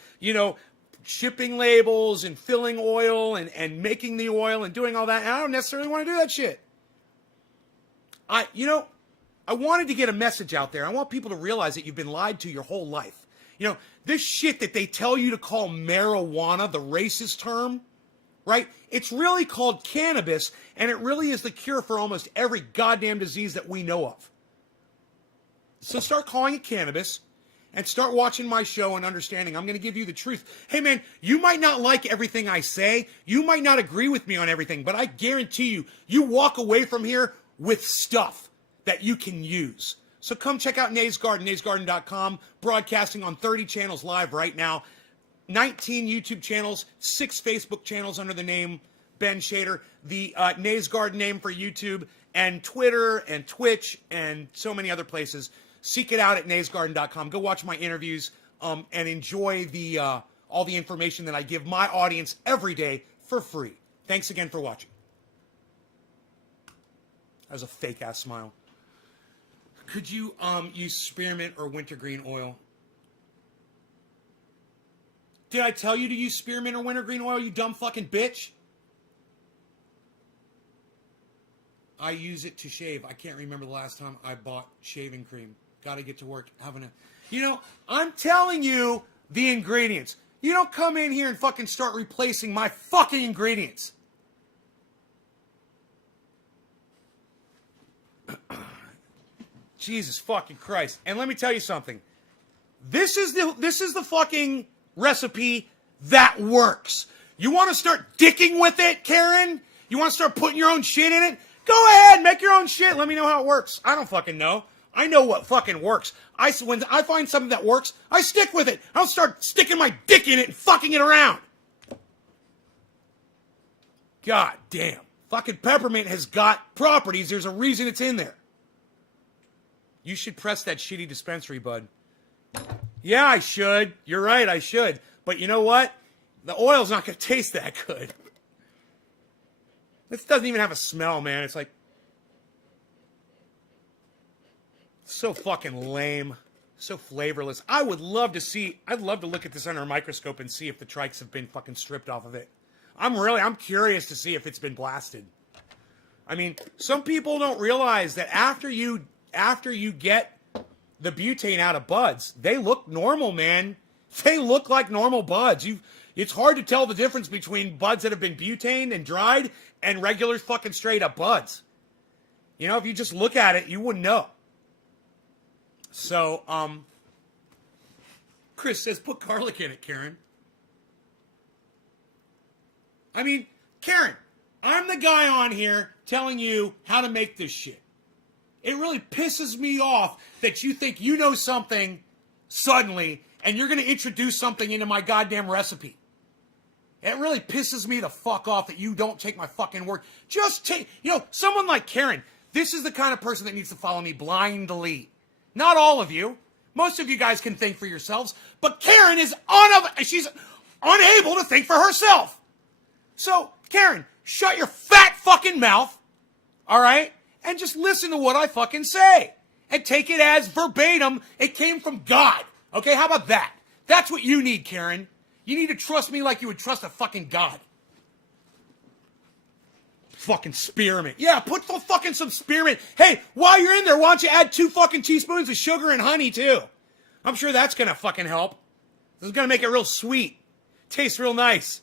shipping labels and filling oil and making the oil and doing all that. And I don't necessarily want to do that shit. I wanted to get a message out there. I want people to realize that you've been lied to your whole life. This shit that they tell you to call marijuana, the racist term, right? It's really called cannabis, and it really is the cure for almost every goddamn disease that we know of. So start calling it cannabis and start watching my show and understanding. I'm going to give you the truth. Hey, man, you might not like everything I say. You might not agree with me on everything, but I guarantee you walk away from here with stuff that you can use. So come check out Nay's Garden, naysgarden.com, broadcasting on 30 channels live right now, 19 YouTube channels, 6 Facebook channels under the name Ben Shader, the Nay's Garden name for YouTube, and Twitter and Twitch and so many other places. Seek it out at naysgarden.com. Go watch my interviews and enjoy all the information that I give my audience every day for free. Thanks again for watching. That was a fake-ass smile. Could you use spearmint or wintergreen oil? Did I tell you to use spearmint or wintergreen oil, you dumb fucking bitch? I use it to shave. I can't remember the last time I bought shaving cream. Gotta get to work having a... I'm telling you the ingredients. You don't come in here and fucking start replacing my fucking ingredients. Jesus fucking Christ. And let me tell you something. This is the fucking recipe that works. You want to start dicking with it, Karen? You want to start putting your own shit in it? Go ahead, make your own shit. Let me know how it works. I don't fucking know. I know what fucking works. When I find something that works, I stick with it. I don't start sticking my dick in it and fucking it around. God damn. Fucking peppermint has got properties. There's a reason it's in there. You should press that shitty dispensary, bud. Yeah, I should. You're right, I should. But you know what? The oil's not going to taste that good. This doesn't even have a smell, man. It's like... so fucking lame. So flavorless. I'd love to look at this under a microscope and see if the trikes have been fucking stripped off of it. I'm curious to see if it's been blasted. I mean, some people don't realize that after you get the butane out of buds, they look normal, man. They look like normal buds. It's hard to tell the difference between buds that have been butane and dried and regular fucking straight up buds. If you just look at it, you wouldn't know. So, Chris says, put garlic in it, Karen. I mean, Karen, I'm the guy on here telling you how to make this shit. It really pisses me off that you think you know something suddenly and you're going to introduce something into my goddamn recipe. It really pisses me the fuck off that you don't take my fucking word. Just take, someone like Karen, this is the kind of person that needs to follow me blindly. Not all of you. Most of you guys can think for yourselves, but Karen is she's unable to think for herself. So, Karen, shut your fat fucking mouth, all right? And just listen to what I fucking say. And take it as verbatim. It came from God. Okay, how about that? That's what you need, Karen. You need to trust me like you would trust a fucking God. Fucking spearmint. Yeah, put fucking some spearmint. Hey, while you're in there, why don't you add 2 fucking teaspoons of sugar and honey, too? I'm sure that's gonna fucking help. This is gonna make it real sweet. Tastes real nice.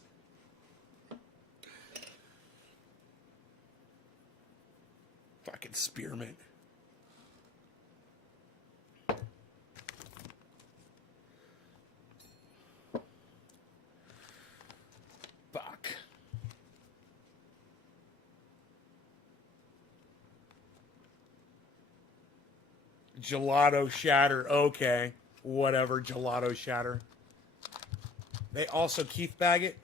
Fucking spearmint. Fuck. Gelato shatter. Okay. Whatever. Gelato shatter. They also Keith bag it.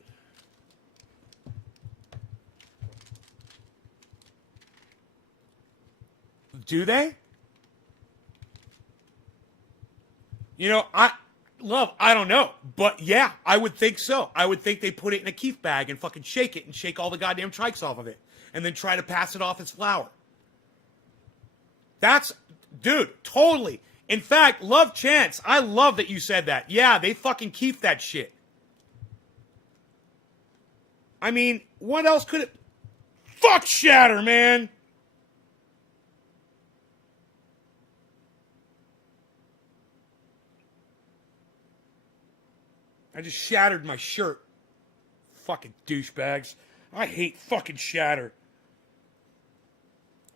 Do they? You know, I don't know. But yeah, I would think so. I would think they put it in a keef bag and fucking shake it and shake all the goddamn trikes off of it. And then try to pass it off as flour. That's, dude, totally. In fact, Love Chance, I love that you said that. Yeah, they fucking keep that shit. I mean, what else could it... Fuck shatter, man! I just shattered my shirt. Fucking douchebags. I hate fucking shatter.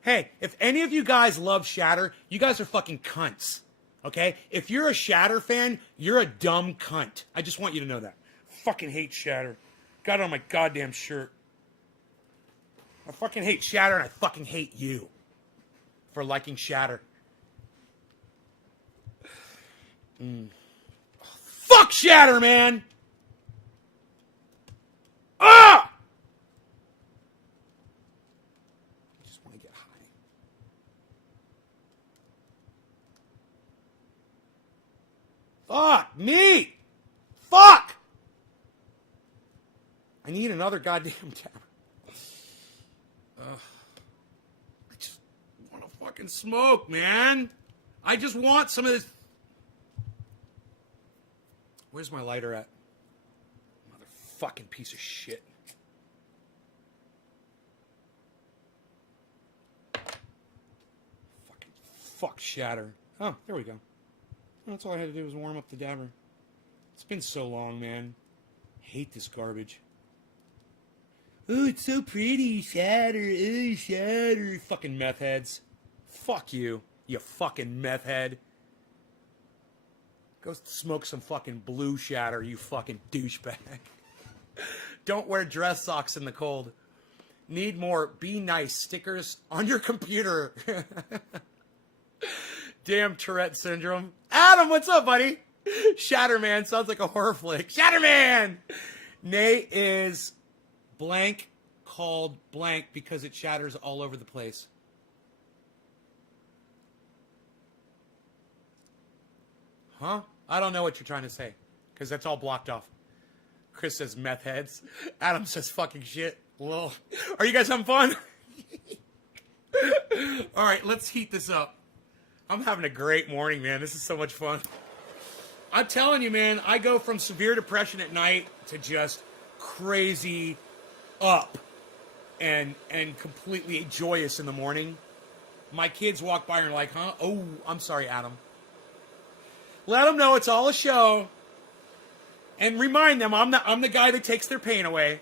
Hey, if any of you guys love shatter, you guys are fucking cunts. Okay? If you're a shatter fan, you're a dumb cunt. I just want you to know that. Fucking hate shatter. Got it on my goddamn shirt. I fucking hate shatter and I fucking hate you for liking shatter. Fuck shatter, man! Ah! I just want to get high. Fuck me! Fuck! I need another goddamn tablet. I just want to fucking smoke, man. I just want some of this. Where's my lighter at? Motherfucking piece of shit. Fucking fuck shatter. Oh, there we go. That's all I had to do was warm up the dabber. It's been so long, man. Hate this garbage. Oh, it's so pretty. Shatter. Oh, shatter. Fucking meth heads. Fuck you, you fucking meth head. Go smoke some fucking blue shatter, you fucking douchebag. Don't wear dress socks in the cold. Need more be nice stickers on your computer. Damn Tourette syndrome. Adam, what's up, buddy? Shatterman sounds like a horror flick. Shatterman! Nay is blank called blank because it shatters all over the place. Huh? I don't know what you're trying to say because that's all blocked off. Chris says meth heads. Adam says fucking shit. Well, are you guys having fun? All right, let's heat this up. I'm having a great morning, man. This is so much fun. I'm telling you, man, I go from severe depression at night to just crazy up and completely joyous in the morning. My kids walk by and are like, huh? Oh, I'm sorry, Adam. Let them know it's all a show. And remind them I'm the guy that takes their pain away.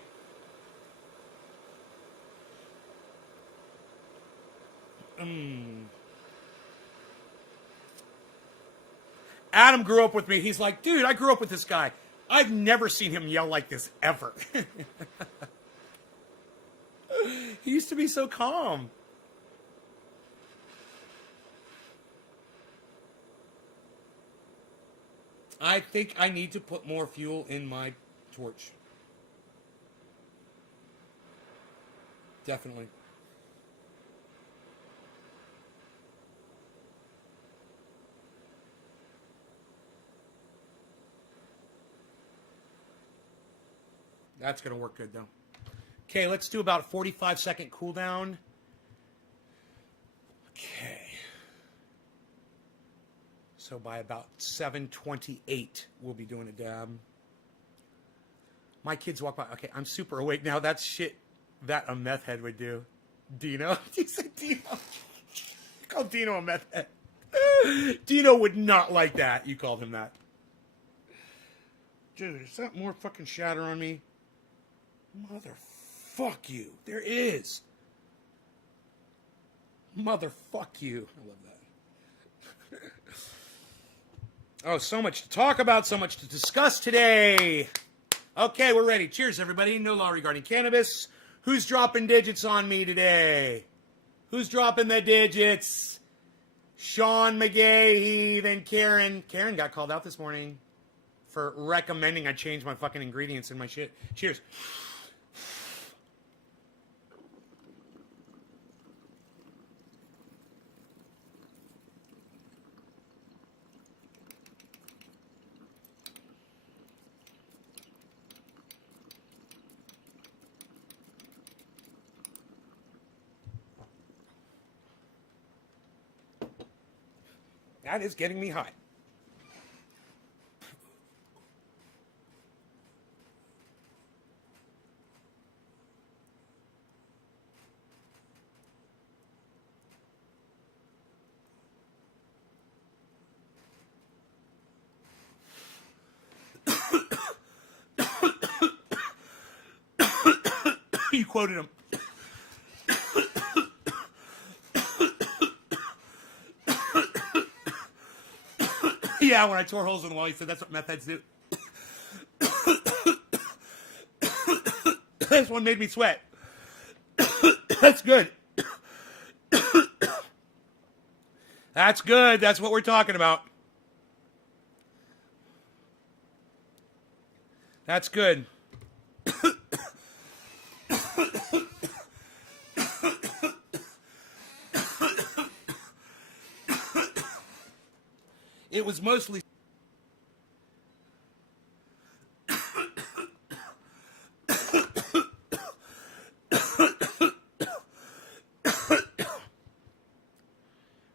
Adam grew up with me. He's like, dude, I grew up with this guy. I've never seen him yell like this ever. He used to be so calm. I think I need to put more fuel in my torch. Definitely. That's going to work good, though. Okay, let's do about a 45-second cooldown. Okay. So by about 7:28, we'll be doing a dab. My kids walk by. Okay, I'm super awake now. That's shit that a meth head would do. Dino? You said Dino. You called Dino a meth head. Dino would not like that. You called him that. Dude, is that more fucking shatter on me? Motherfuck you. There is. Motherfuck you. I love that. Oh, so much to talk about, so much to discuss today. Okay, we're ready. Cheers, everybody. No law regarding cannabis. Who's dropping digits on me today? Who's dropping the digits? Sean McGahee, then Karen. Karen got called out this morning for recommending I change my fucking ingredients in my shit. Cheers. That is getting me high. You quoted him. Yeah, when I tore holes in the wall, he said that's what meth heads do. This one made me sweat. That's good. That's good. That's what we're talking about. That's good. It was mostly...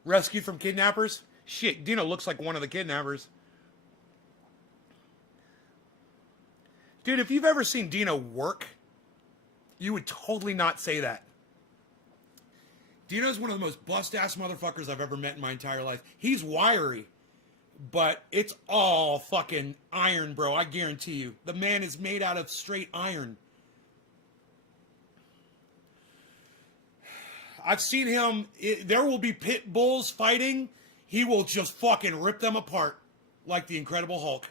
Rescued from kidnappers? Shit, Dino looks like one of the kidnappers. Dude, if you've ever seen Dino work, you would totally not say that. Dino's one of the most bust-ass motherfuckers I've ever met in my entire life. He's wiry, but it's all fucking iron, bro. I guarantee you. The man is made out of straight iron. I've seen him. There will be pit bulls fighting. He will just fucking rip them apart like the Incredible Hulk.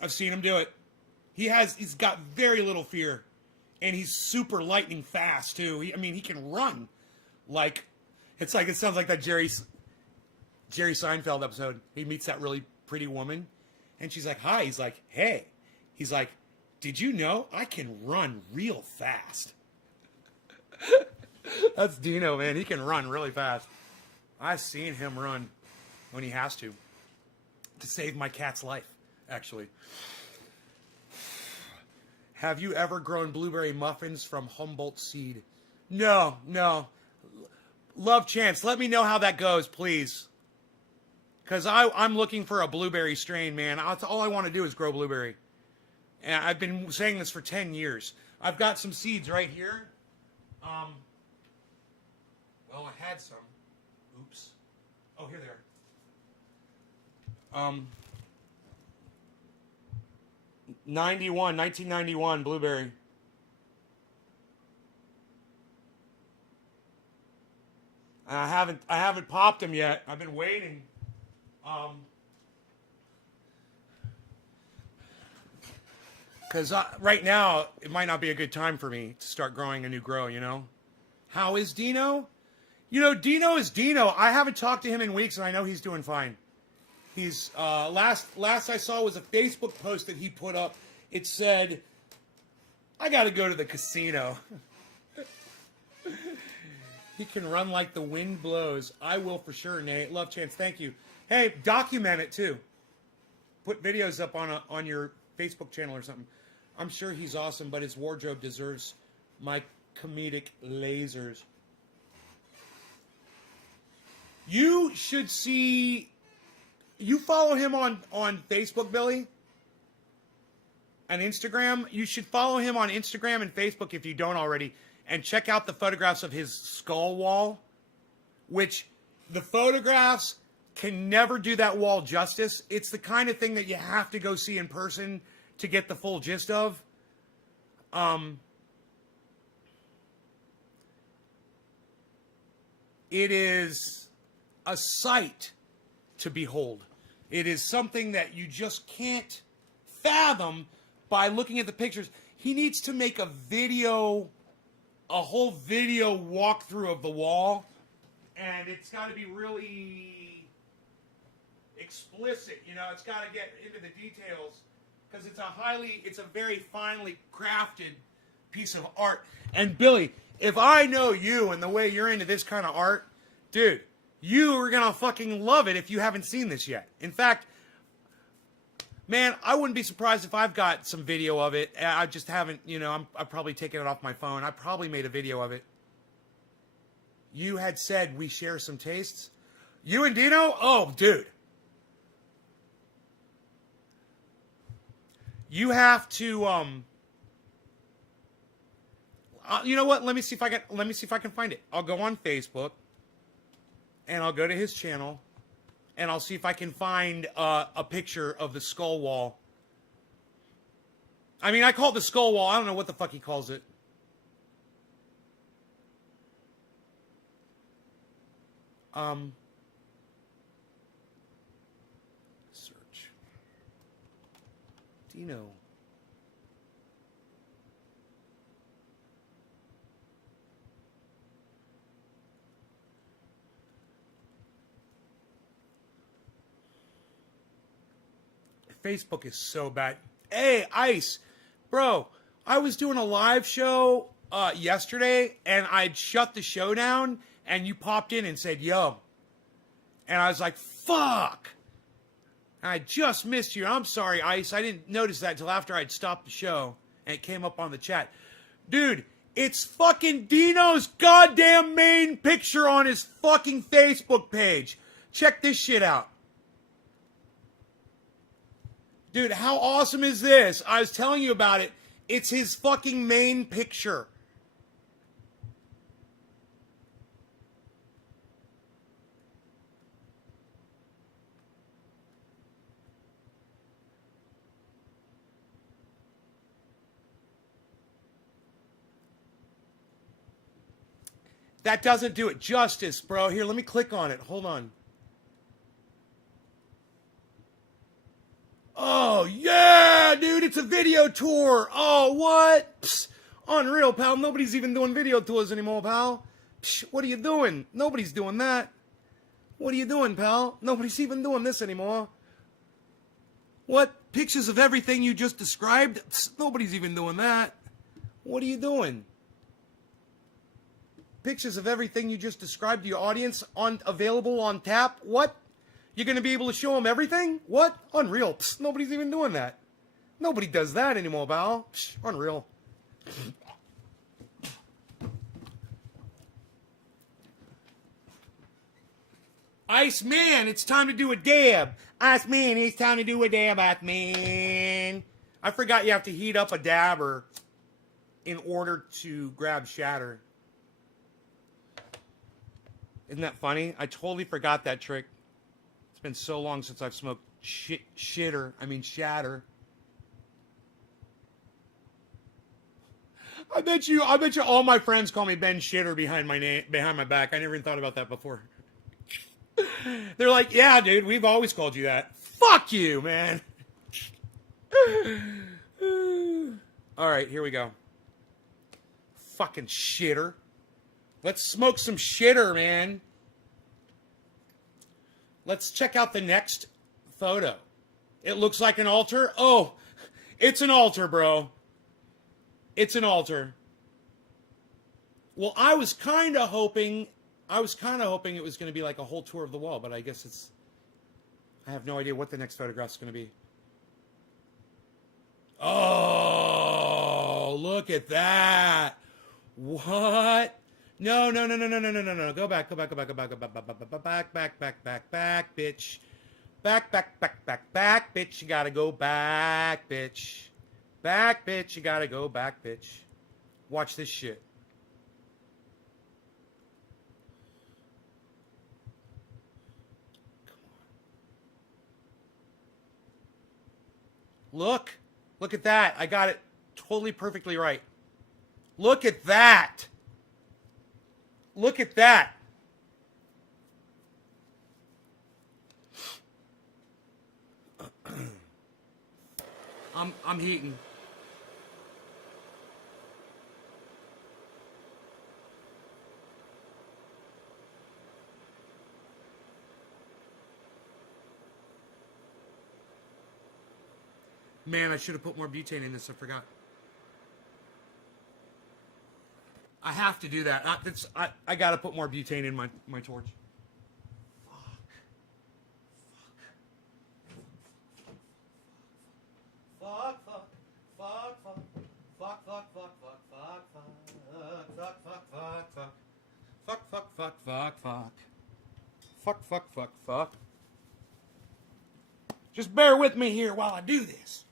I've seen him do it. He's got very little fear. And he's super lightning fast, too. He can run. It sounds like that Jerry Seinfeld episode. He meets that really pretty woman. And she's like, hi. He's like, hey. He's like, did you know I can run real fast? That's Dino, man. He can run really fast. I've seen him run when he has to save my cat's life, actually. Have you ever grown blueberry muffins from Humboldt seed? No. Love Chance, let me know how that goes, please. Because I'm looking for a blueberry strain, man. That's all I want to do is grow blueberry. And I've been saying this for 10 years. I've got some seeds right here. Well, I had some. Oops. Oh, here they are. 1991 blueberry. I haven't popped them yet. I've been waiting. Because right now, it might not be a good time for me to start growing a new grow, you know? How is Dino? You know, Dino is Dino. I haven't talked to him in weeks, and I know he's doing fine. He's, last I saw was a Facebook post that he put up. It said, I gotta go to the casino. He can run like the wind blows. I will for sure, Nate. Love Chance, thank you. Hey, document it too. Put videos up on your Facebook channel or something. I'm sure he's awesome, but his wardrobe deserves my comedic lasers. You should see... You follow him on Facebook, Billy? And Instagram? You should follow him on Instagram and Facebook if you don't already. And check out the photographs of his skull wall. Which, the photographs can never do that wall justice. It's the kind of thing that you have to go see in person to get the full gist of. It is a sight to behold. It is something that you just can't fathom by looking at the pictures. He needs to make a whole video walkthrough of the wall, and it's got to be really explicit, you know. It's got to get into the details because it's a very finely crafted piece of art. And Billy, if I know you and the way you're into this kind of art, dude, you are going to fucking love it if you haven't seen this yet. In fact, man, I wouldn't be surprised if I've got some video of it. I just haven't, you know, I've probably taken it off my phone. I probably made a video of it. You had said we share some tastes. You and Dino? Oh, dude. You have to you know what? Let me see if I can find it. I'll go on Facebook and I'll go to his channel and I'll see if I can find a picture of the skull wall. I mean, I call it the skull wall. I don't know what the fuck he calls it. Search. Dino. Facebook is so bad. Hey, Ice, bro, I was doing a live show yesterday, and I'd shut the show down, and you popped in and said, yo. And I was like, fuck. I just missed you. I'm sorry, Ice. I didn't notice that until after I'd stopped the show, and it came up on the chat. Dude, it's fucking Dino's goddamn main picture on his fucking Facebook page. Check this shit out. Dude, how awesome is this? I was telling you about it. It's his fucking main picture. That doesn't do it justice, bro. Here, let me click on it. Hold on. Oh, yeah, dude, it's a video tour. Oh, what? Psst, unreal, pal. Nobody's even doing video tours anymore, pal. Psst, what are you doing? Nobody's doing that. What are you doing, pal? Nobody's even doing this anymore. What? Pictures of everything you just described? Psst, nobody's even doing that. What are you doing? Pictures of everything you just described to your audience available on tap? What? You're going to be able to show them everything? What? Unreal. Psst, nobody's even doing that. Nobody does that anymore, pal. Psst, unreal. Iceman, it's time to do a dab. Iceman, it's time to do a dab, Iceman. I forgot you have to heat up a dabber in order to grab shatter. Isn't that funny? I totally forgot that trick. It's been so long since I've smoked shatter. I bet you all my friends call me Ben Shitter behind my back. I never even thought about that before. They're like, yeah, dude, we've always called you that. Fuck you, man. All right, here we go. Fucking shitter. Let's smoke some shitter, man. Let's check out the next photo. It looks like an altar. Oh, it's an altar, bro. It's an altar. Well, I was kind of hoping it was going to be like a whole tour of the wall, but I guess it's... I have no idea what the next photograph's going to be. Oh, look at that. What? No. Go back, bitch. Back, bitch. You gotta go back, bitch. Back, bitch. You gotta go back, bitch. Watch this shit. Look at that. I got it totally perfectly right. Look at that. Look at that. I'm heating. Man, I should have put more butane in this. I forgot. I have to do that. I got to put more butane in my torch. Fuck. Just bear with me here while I do this.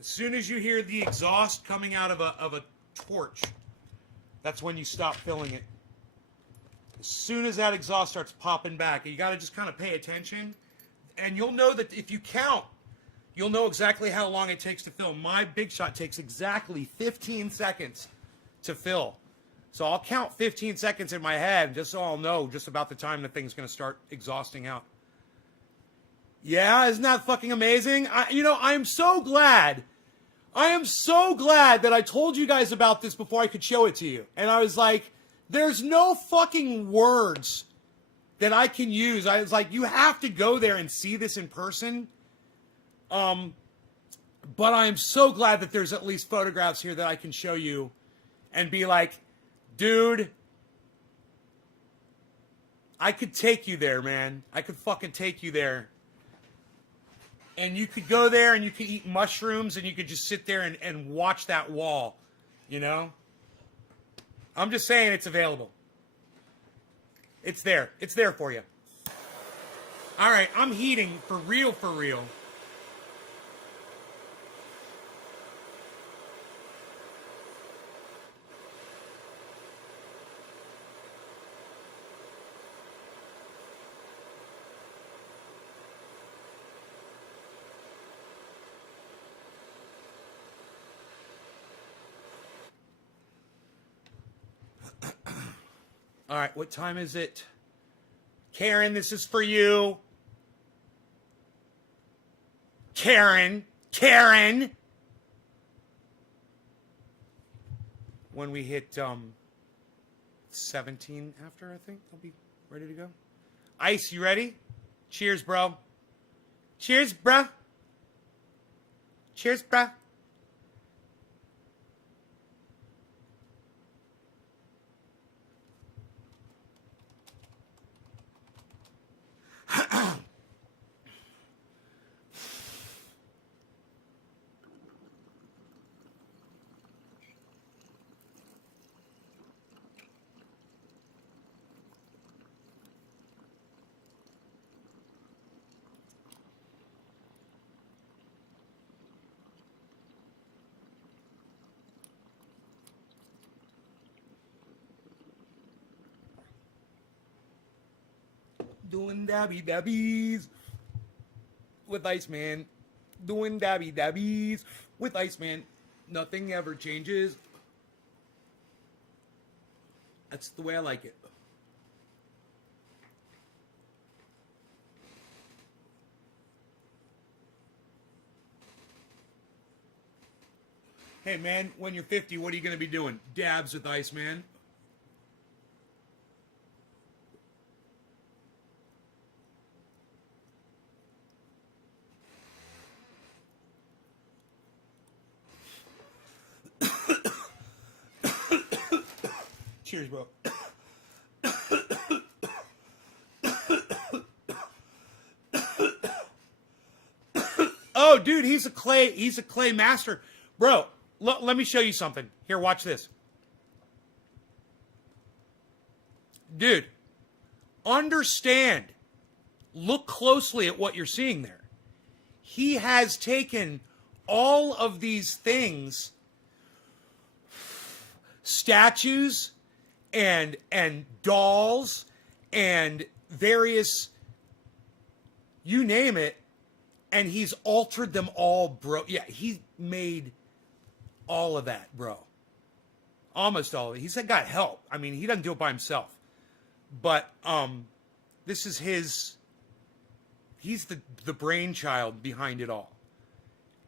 As soon as you hear the exhaust coming out of a torch, that's when you stop filling it. As soon as that exhaust starts popping back, you got to just kind of pay attention. And you'll know that if you count, you'll know exactly how long it takes to fill. My Big Shot takes exactly 15 seconds to fill. So I'll count 15 seconds in my head just so I'll know just about the time the thing's going to start exhausting out. Yeah, isn't that fucking amazing? I'm so glad. I am so glad that I told you guys about this before I could show it to you. And I was like, there's no fucking words that I can use. I was like, you have to go there and see this in person. But I am so glad that there's at least photographs here that I can show you and be like, dude, I could take you there, man. I could fucking take you there. And you could go there and you could eat mushrooms and you could just sit there and watch that wall, you know? I'm just saying it's available. It's there. It's there for you. All right, I'm heating for real, for real. All right, what time is it? Karen, this is for you. Karen. When we hit 17 after, I think, I'll be ready to go. Ice, you ready? Cheers, bro. Cheers, bruh. Cheers, bruh. Doing dabby dabbies with Iceman. Doing dabby dabbies with Iceman. Nothing ever changes. That's the way I like it. Hey man, when you're 50, what are you going to be doing? Dabs with Iceman. Cheers, bro. Oh, dude, he's a clay master. Bro, let me show you something. Here, watch this. Dude, understand. Look closely at what you're seeing there. He has taken all of these things, statues and dolls and various, you name it, and he's altered them all, bro. Yeah, he made all of that, bro. Almost all of it. He's got help. I mean, he doesn't do it by himself. But this is his, he's the brainchild behind it all.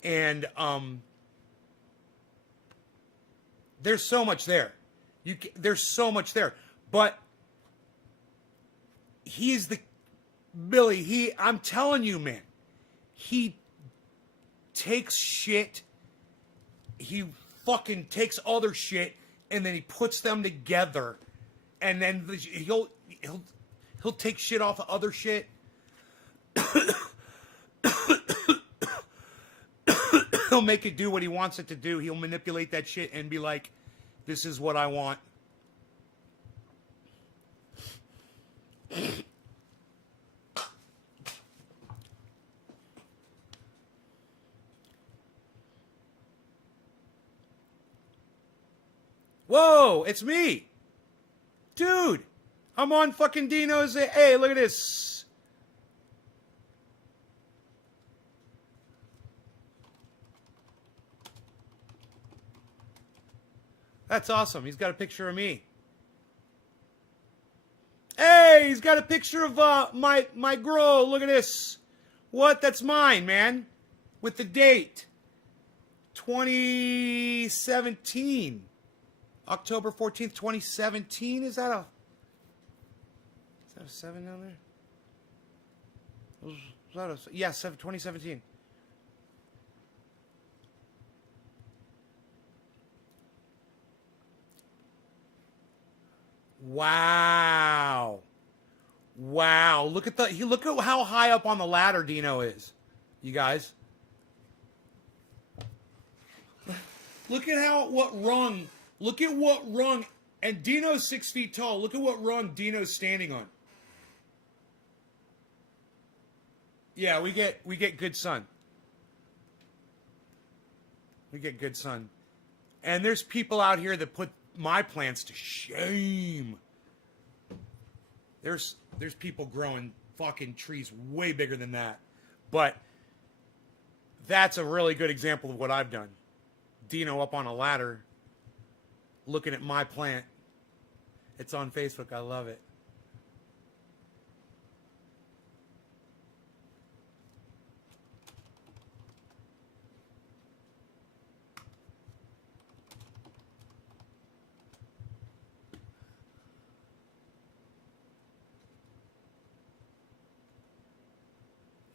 And there's so much there. There's so much there. But he's Billy, I'm telling you, man, he takes shit, he fucking takes other shit, and then he puts them together, and then he'll take shit off of other shit. He'll make it do what he wants it to do. He'll manipulate that shit and be like, this is what I want. Whoa, it's me. Dude, I'm on fucking Dino's. Hey, look at this. That's awesome. He's got a picture of me. Hey, he's got a picture of my grow. Look at this. What? That's mine, man. With the date. 2017. October 14th, 2017. Is that a 7 down there? Is that a, yeah, 2017. Wow. Wow. Look at how high up on the ladder Dino is. You guys. Look at what rung. Look at what rung. And Dino's 6 feet tall. Look at what rung Dino's standing on. Yeah, we get good sun. We get good sun. And there's people out here that put my plants to shame. There's people growing fucking trees way bigger than that. But that's a really good example of what I've done. Dino up on a ladder looking at my plant. It's on Facebook. I love it.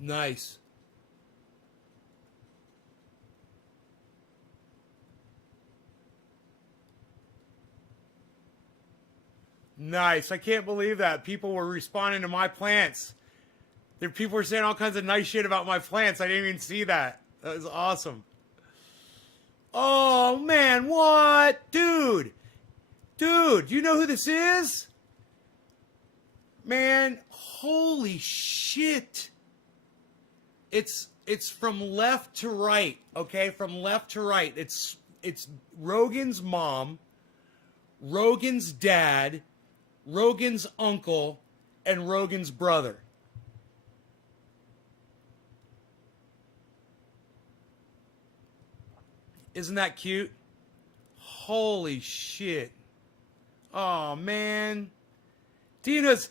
Nice. Nice. I can't believe that. People were responding to my plants. People were saying all kinds of nice shit about my plants. I didn't even see that. That was awesome. Oh, man. What? Dude. Dude, you know who this is? Man, holy shit. It's from left to right, okay? From left to right. It's Rogan's mom, Rogan's dad, Rogan's uncle, and Rogan's brother. Isn't that cute? Holy shit. Oh, man. Dino's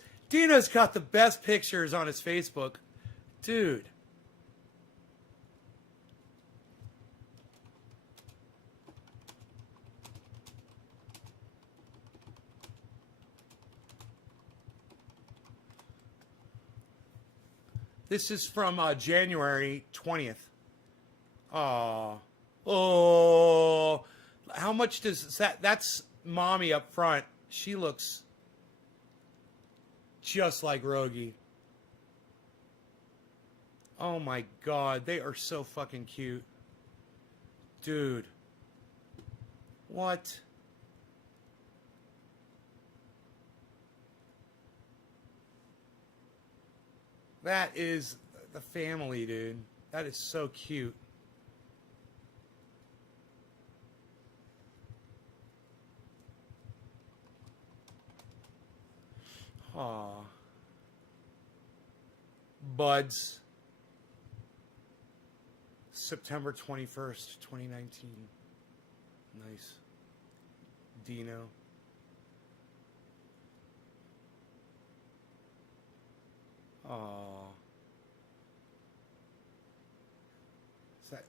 got the best pictures on his Facebook. Dude. This is from January 20th. Oh, how much does that? That's mommy up front. She looks just like Rogie. Oh my God, they are so fucking cute. Dude. What? That is the family, dude. That is so cute. Aw. Buds. September 21st, 2019. Nice. Dino. Aw. Is that...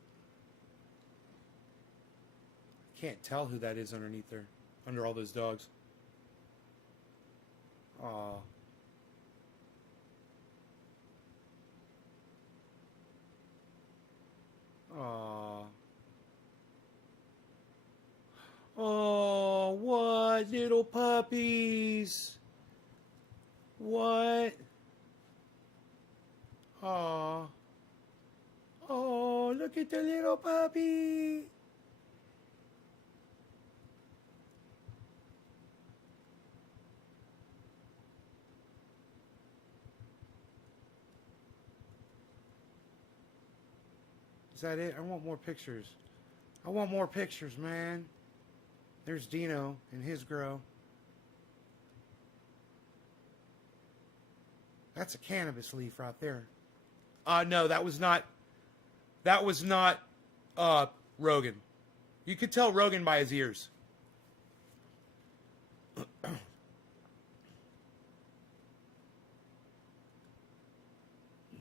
I can't tell who that is underneath there. Under all those dogs. Aw. Aw. Oh, what little puppies. What? Aw. Oh, look at the little puppy. Is that it? I want more pictures. I want more pictures, man. There's Dino and his grow. That's a cannabis leaf right there. No, that was not Rogan. You could tell Rogan by his ears.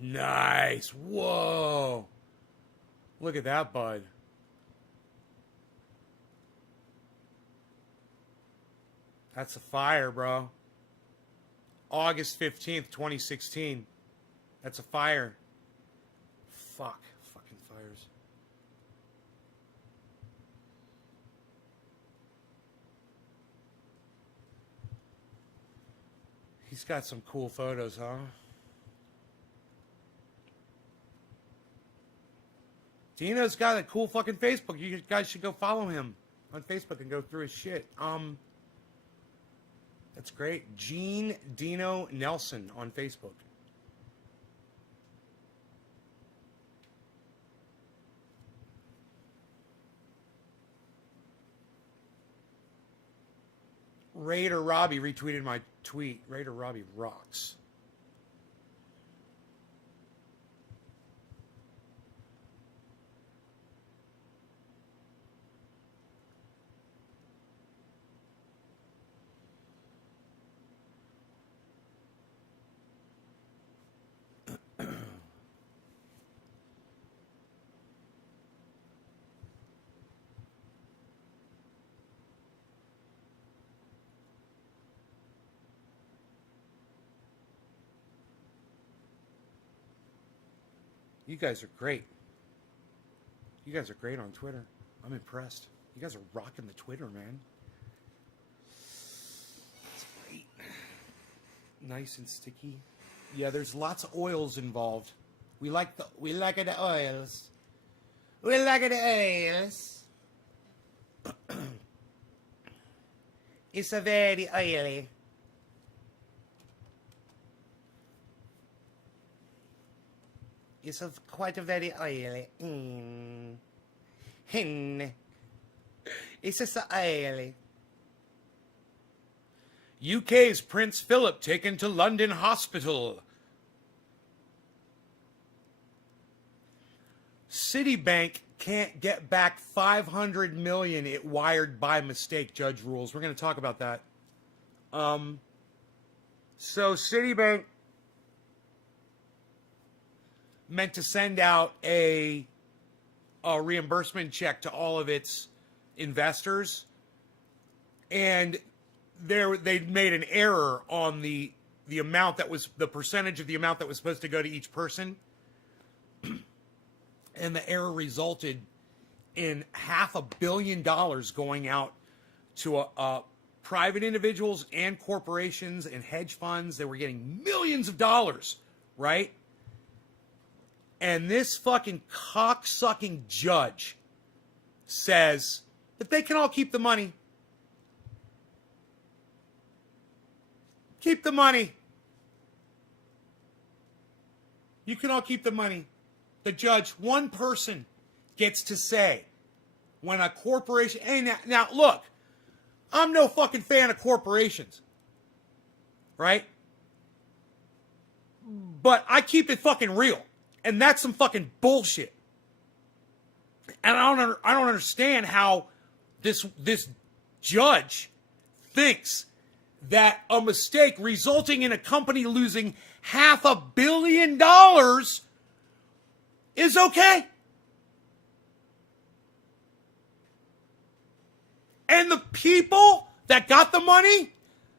Nice. Whoa. Look at that bud. That's a fire, bro. August 15th, 2016. That's a fire. Fuck. Fucking fires. He's got some cool photos, huh? Dino's got a cool fucking Facebook. You guys should go follow him on Facebook and go through his shit. That's great. Gene Dino Nelson on Facebook. Raider Robbie retweeted my tweet. Raider Robbie rocks. You guys are great. You guys are great on Twitter. I'm impressed. You guys are rocking the Twitter, man. That's great. Nice and sticky. Yeah, there's lots of oils involved. We like the oils. We like the oils. It's a very oily. It's quite a very oily. It's just oily. UK's Prince Philip taken to London hospital. Citibank can't get back $500 million it wired by mistake, judge rules. We're going to talk about that. So Citibank meant to send out a reimbursement check to all of its investors, and they made an error on the amount that was the percentage of the amount that was supposed to go to each person, and the error resulted in $500 million going out to private individuals and corporations and hedge funds. They were getting millions of dollars, right? And this fucking cocksucking judge says that they can all keep the money. Keep the money. You can all keep the money. The judge, one person, gets to say when a corporation... Hey, now look, I'm no fucking fan of corporations. Right? But I keep it fucking real. And that's some fucking bullshit. And I don't understand how this judge thinks that a mistake resulting in a company losing $500 million is okay. And the people that got the money,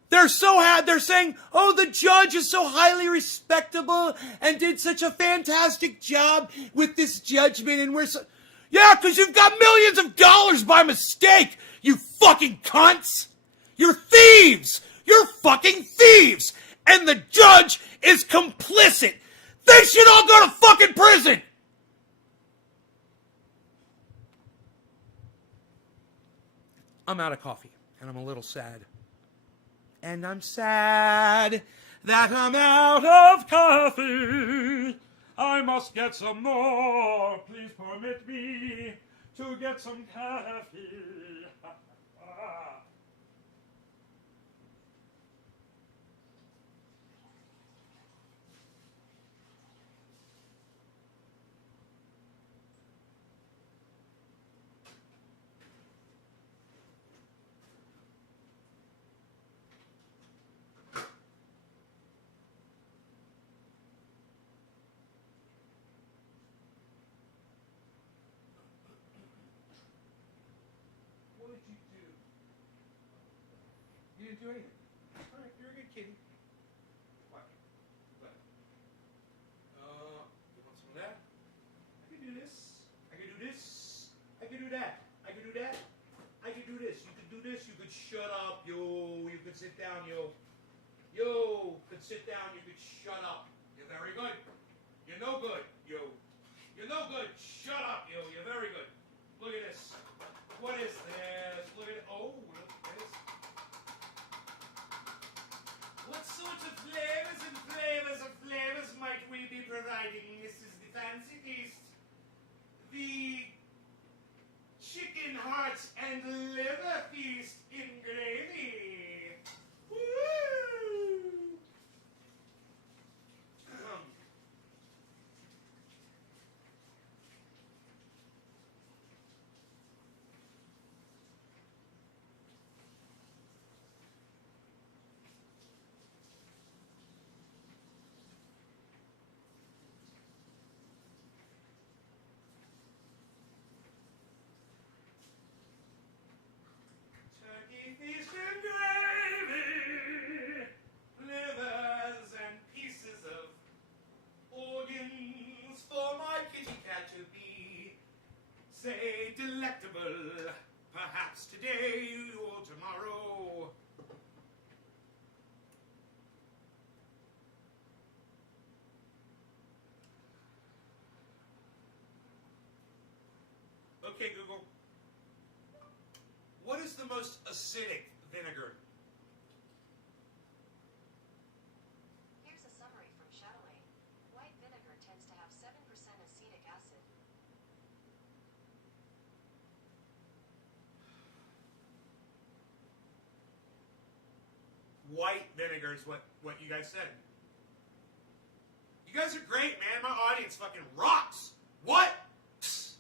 they're saying, oh, the judge is so highly respectable and did such a fantastic job with this judgment, and we're so... Yeah, because you've got millions of dollars by mistake, you fucking cunts! You're thieves! You're fucking thieves! and the judge is complicit. They should all go to fucking prison. I'm out of coffee, and I'm a little sad. And I'm sad that I'm out of coffee. I must get some more. Please permit me to get some coffee. You didn't do anything. All right, you're a good kitty. What? What? You want some of that? I can do this. I can do this. I can do that. I can do that. I can do this. You could do this. You could shut up, yo. You could sit down, yo. Yo, could sit down. You could shut up. You're very good. You're no good, yo. You're no good. Shut up, yo. You're very good. Look at this. What is this? Look at it. Oh, look at this. What sorts of flavors might we be providing? This is the fancy feast. The chicken hearts and liver feast in gravy. Woo! Turkey feast and gravy, livers and pieces of organs for my kitty cat to be, say, delectable, perhaps today or tomorrow. Okay, Google. What is the most acidic vinegar? Here's a summary from Shadoway. White vinegar tends to have 7% acetic acid. White vinegar is what you guys said. You guys are great, man. My audience fucking rocks. What? Psst.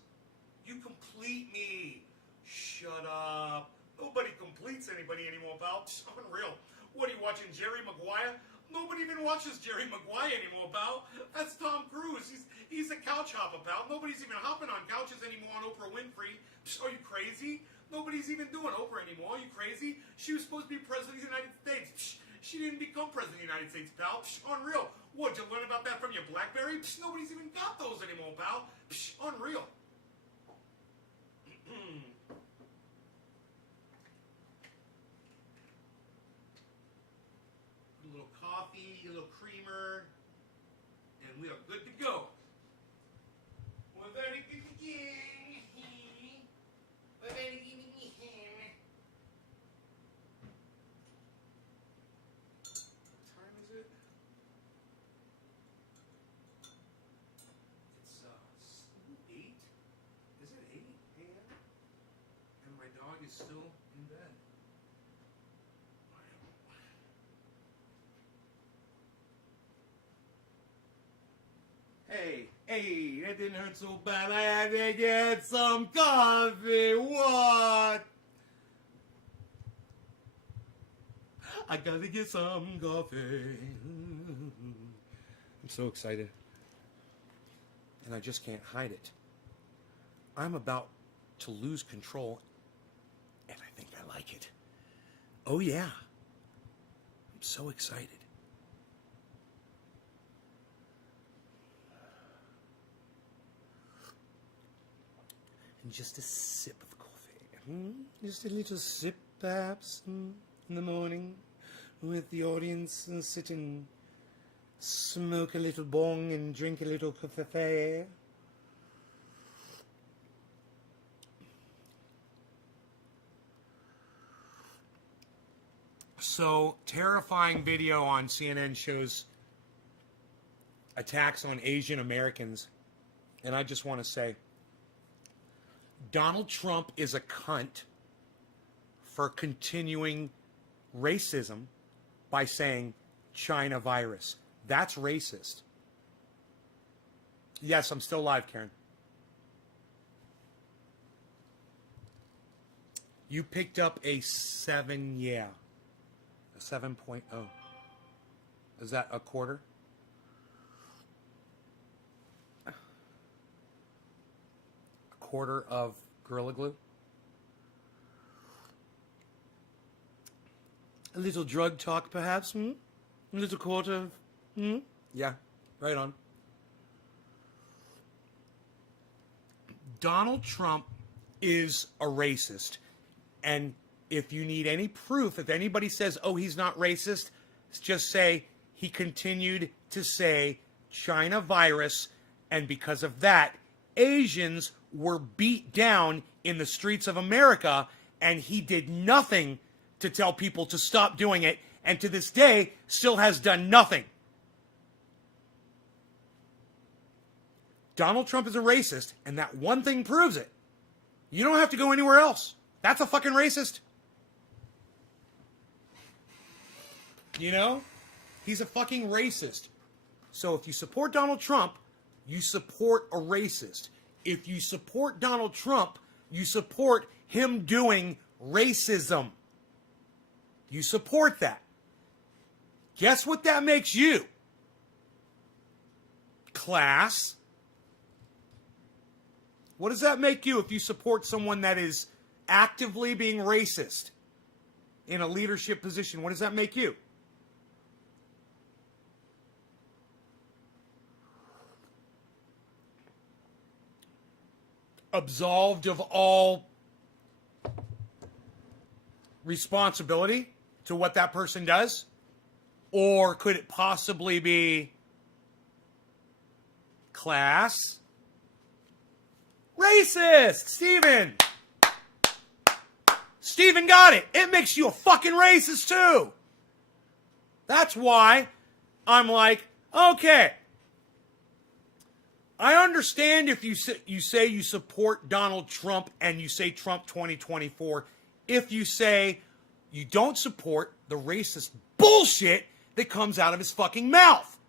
You complete me. Shut up. Nobody completes anybody anymore, pal. Psst, unreal. What are you watching, Jerry Maguire? Nobody even watches Jerry Maguire anymore, pal. That's Tom Cruise. He's a couch hopper, pal. Nobody's even hopping on couches anymore on Oprah Winfrey. Psst, are you crazy? Nobody's even doing Oprah anymore. Are you crazy? She was supposed to be president of the United States. Psst, she didn't become president of the United States, pal. Psst, unreal. What, did you learn about that from your BlackBerry? Psst, nobody's even got those anymore, pal. Psst, unreal. A little coffee, a little creamer, and we are good to go. We're very good to go. We're very good to go. What time is it? It's 8. Is it 8 a.m.? And my dog is still in bed. Hey, that didn't hurt so bad. I had to get some coffee. What? I gotta get some coffee. I'm so excited. And I just can't hide it. I'm about to lose control, and I think I like it. Oh, yeah. I'm so excited. And just a sip of coffee. Just a little sip, perhaps, in the morning. with the audience and sit and smoke a little bong and drink a little coffee. So, terrifying video on CNN shows attacks on Asian Americans. And I just want to say, Donald Trump is a cunt for continuing racism by saying China virus. That's racist. Yes, I'm still live, Karen. You picked up a 7, yeah. A 7.0. Is that a quarter? A quarter of Gorilla Glue? A little drug talk, perhaps? A little quarter of... Yeah, right on. Donald Trump is a racist. And if you need any proof, if anybody says, oh, he's not racist, just say he continued to say China virus, and because of that, Asians were beat down in the streets of America, and he did nothing to tell people to stop doing it, and to this day, still has done nothing. Donald Trump is a racist, and that one thing proves it. You don't have to go anywhere else. That's a fucking racist. You know? He's a fucking racist. So if you support Donald Trump, you support a racist. If you support Donald Trump, you support him doing racism. You support that. Guess what that makes you? Class. What does that make you if you support someone that is actively being racist in a leadership position? What does that make you? Absolved of all responsibility to what that person does? Or could it possibly be class? Racist! Steven! Steven got it! It makes you a fucking racist too! That's why I'm like, okay. I understand if you say you support Donald Trump and you say Trump 2024. If you say you don't support the racist bullshit that comes out of his fucking mouth.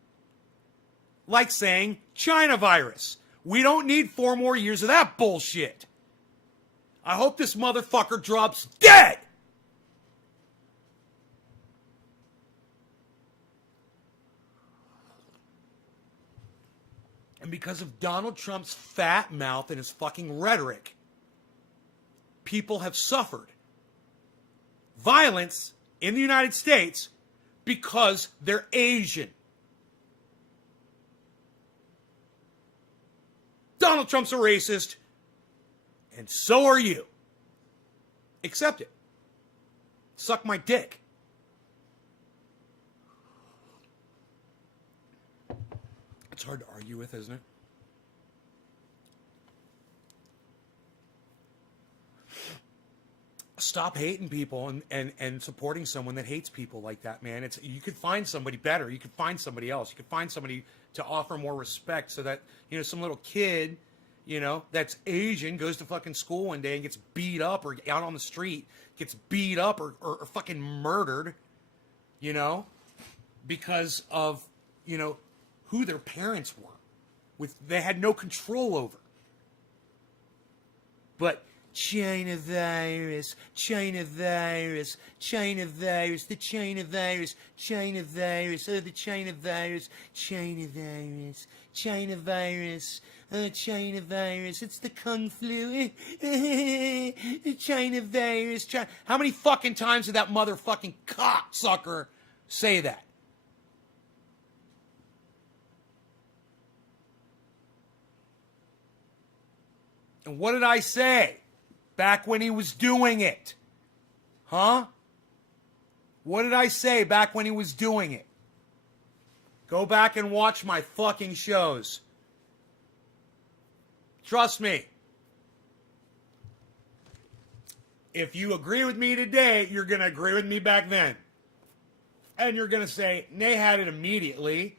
Like saying China virus. We don't need 4 more years of that bullshit. I hope this motherfucker drops dead. And because of Donald Trump's fat mouth and his fucking rhetoric, people have suffered violence in the United States because they're Asian. Donald Trump's a racist, and so are you. Accept it. Suck my dick. It's hard to argue with, isn't it? Stop hating people and supporting someone that hates people like that, man. You could find somebody better. You could find somebody else. You could find somebody to offer more respect so that, some little kid, that's Asian goes to fucking school one day and gets beat up or out on the street, gets beat up or fucking murdered, because of, who their parents were. They had no control over. But China virus, China virus, China virus, the China virus, China virus, oh, the China virus, China virus, China virus, China virus, it's the Kung flu, China virus, China. How many fucking times did that motherfucking cocksucker say that? And what did I say back when he was doing it? Huh? What did I say back when he was doing it? Go back and watch my fucking shows. Trust me. If you agree with me today, you're going to agree with me back then. And you're going to say, Nay had it immediately.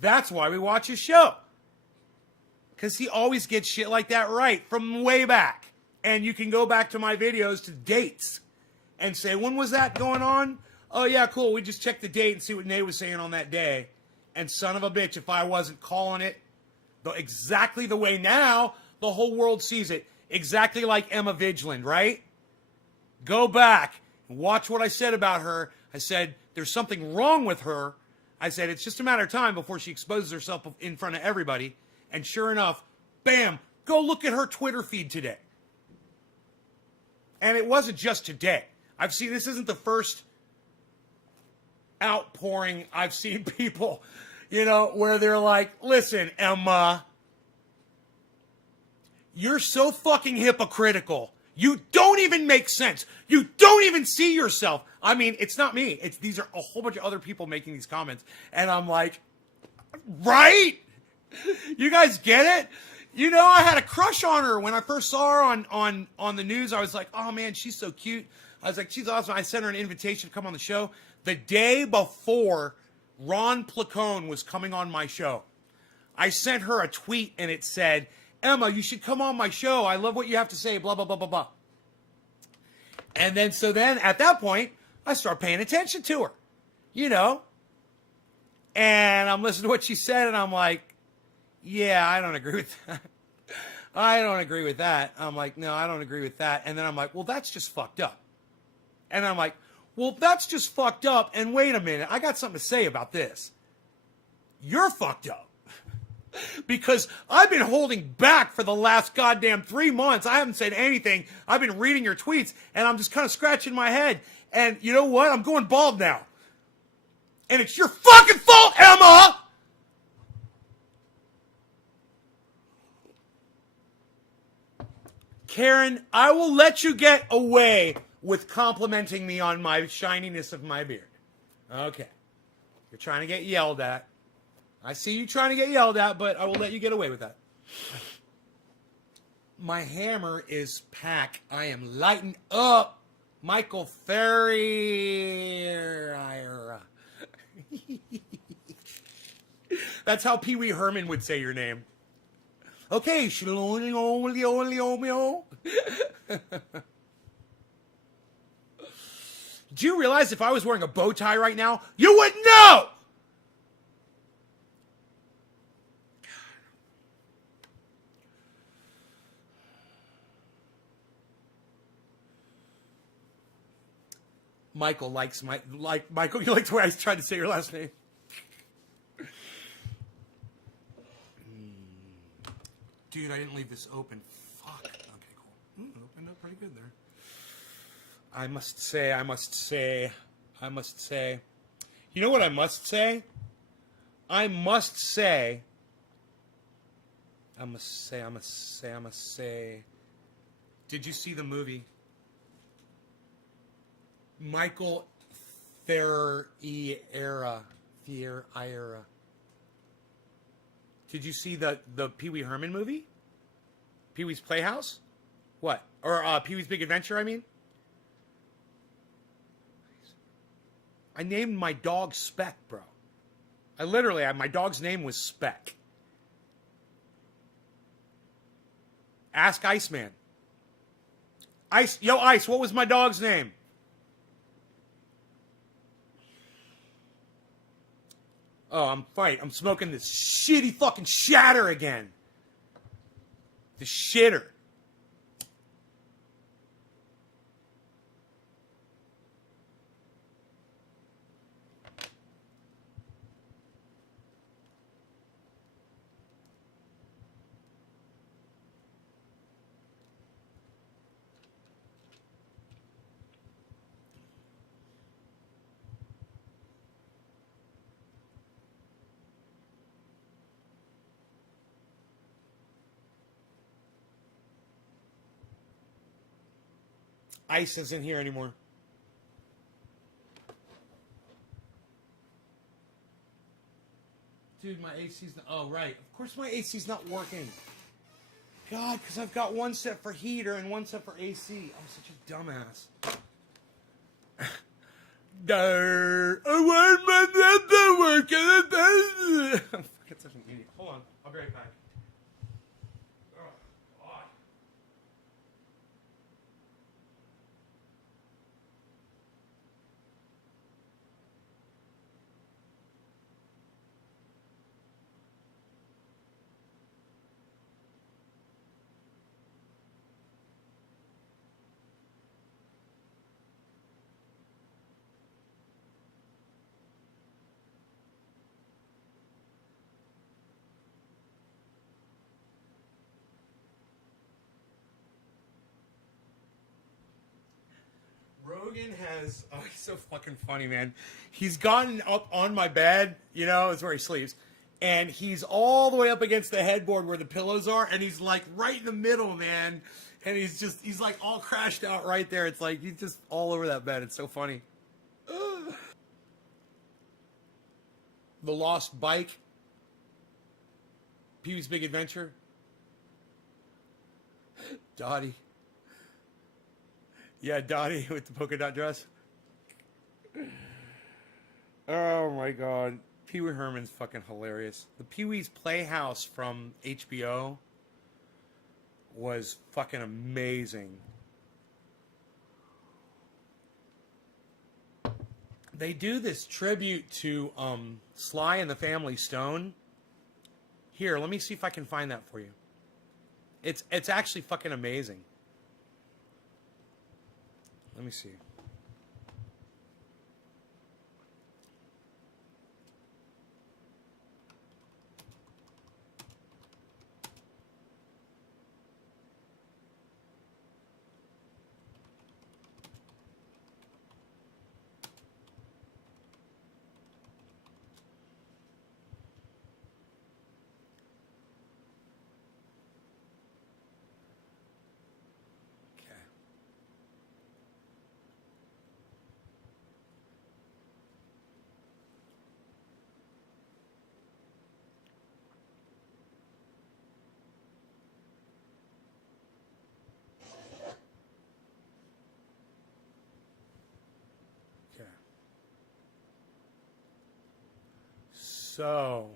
That's why we watch his show. Because he always gets shit like that right from way back. And you can go back to my videos to dates and say, when was that going on? Oh, yeah, cool. We just checked the date and see what Nay was saying on that day. And son of a bitch, if I wasn't calling it exactly the way now the whole world sees it, exactly like Emma Vigeland, right? Go back and watch what I said about her. I said, there's something wrong with her. I said, it's just a matter of time before she exposes herself in front of everybody. And sure enough, bam, go look at her Twitter feed today. And it wasn't just today. I've seen, this isn't the first outpouring I've seen people, you know, where they're like, listen, Emma, you're so fucking hypocritical. You don't even make sense. You don't even see yourself. I mean, it's not me. These are a whole bunch of other people making these comments. And I'm like, right? You guys get it? You know, I had a crush on her when I first saw her on the news. I was like, oh man, she's so cute. I was like, she's awesome. I sent her an invitation to come on the show. The day before Ron Placone was coming on my show, I sent her a tweet and it said, Emma, you should come on my show. I love what you have to say, blah, blah, blah, blah, blah. And then, so then at that point, I start paying attention to her, you know. And I'm listening to what she said and I'm like, yeah, I don't agree with that. I don't agree with that. I'm like, no, I don't agree with that. And then I'm like, well, that's just fucked up. And I'm like, well, that's just fucked up. And wait a minute, I got something to say about this. You're fucked up. Because I've been holding back for the last goddamn 3 months. I haven't said anything. I've been reading your tweets, and I'm just kind of scratching my head. And you know what? I'm going bald now. And it's your fucking fault, Emma! Karen, I will let you get away with complimenting me on my shininess of my beard. Okay. You're trying to get yelled at. I see you trying to get yelled at, but I will let you get away with that. My hammer is packed. I am lighting up. Michael Ferrier. That's how Pee Wee Herman would say your name. Okay, do you realize if I was wearing a bow tie right now, you wouldn't know? Michael likes Michael, you like the way I tried to say your last name. Dude, I didn't leave this open. Fuck. Okay, cool. Opened up pretty good there. I must say. You know what I must say? I must say. Did you see the movie? Michael Ferriera. Did you see the Pee Wee Herman movie? Pee Wee's Playhouse? What? Or Pee Wee's Big Adventure, I mean? I named my dog Speck, bro. My dog's name was Speck. Ask Iceman. Ice, what was my dog's name? Oh, I'm smoking this shitty fucking shatter again. The shitter. Ice isn't here anymore. Dude, my AC's not... Oh, right. Of course my AC's not working. God, because I've got one set for heater and one set for AC. I'm such a dumbass. I want my net to work. I'm fucking such an idiot. Hold on. I'll be right back. Oh, God. Rogan has, oh, he's so fucking funny, man. He's gotten up on my bed, you know, it's where he sleeps, and he's all the way up against the headboard where the pillows are, and he's like right in the middle, man. And he's like all crashed out right there. It's like he's just all over that bed. It's so funny. Ugh. The Lost Bike. Pee-wee's Big Adventure. Dottie. Yeah, Dottie with the polka dot dress. Oh my God. Pee Wee Herman's fucking hilarious. The Pee Wee's Playhouse from HBO was fucking amazing. They do this tribute to Sly and the Family Stone. Here, let me see if I can find that for you. It's actually fucking amazing. Let me see. So,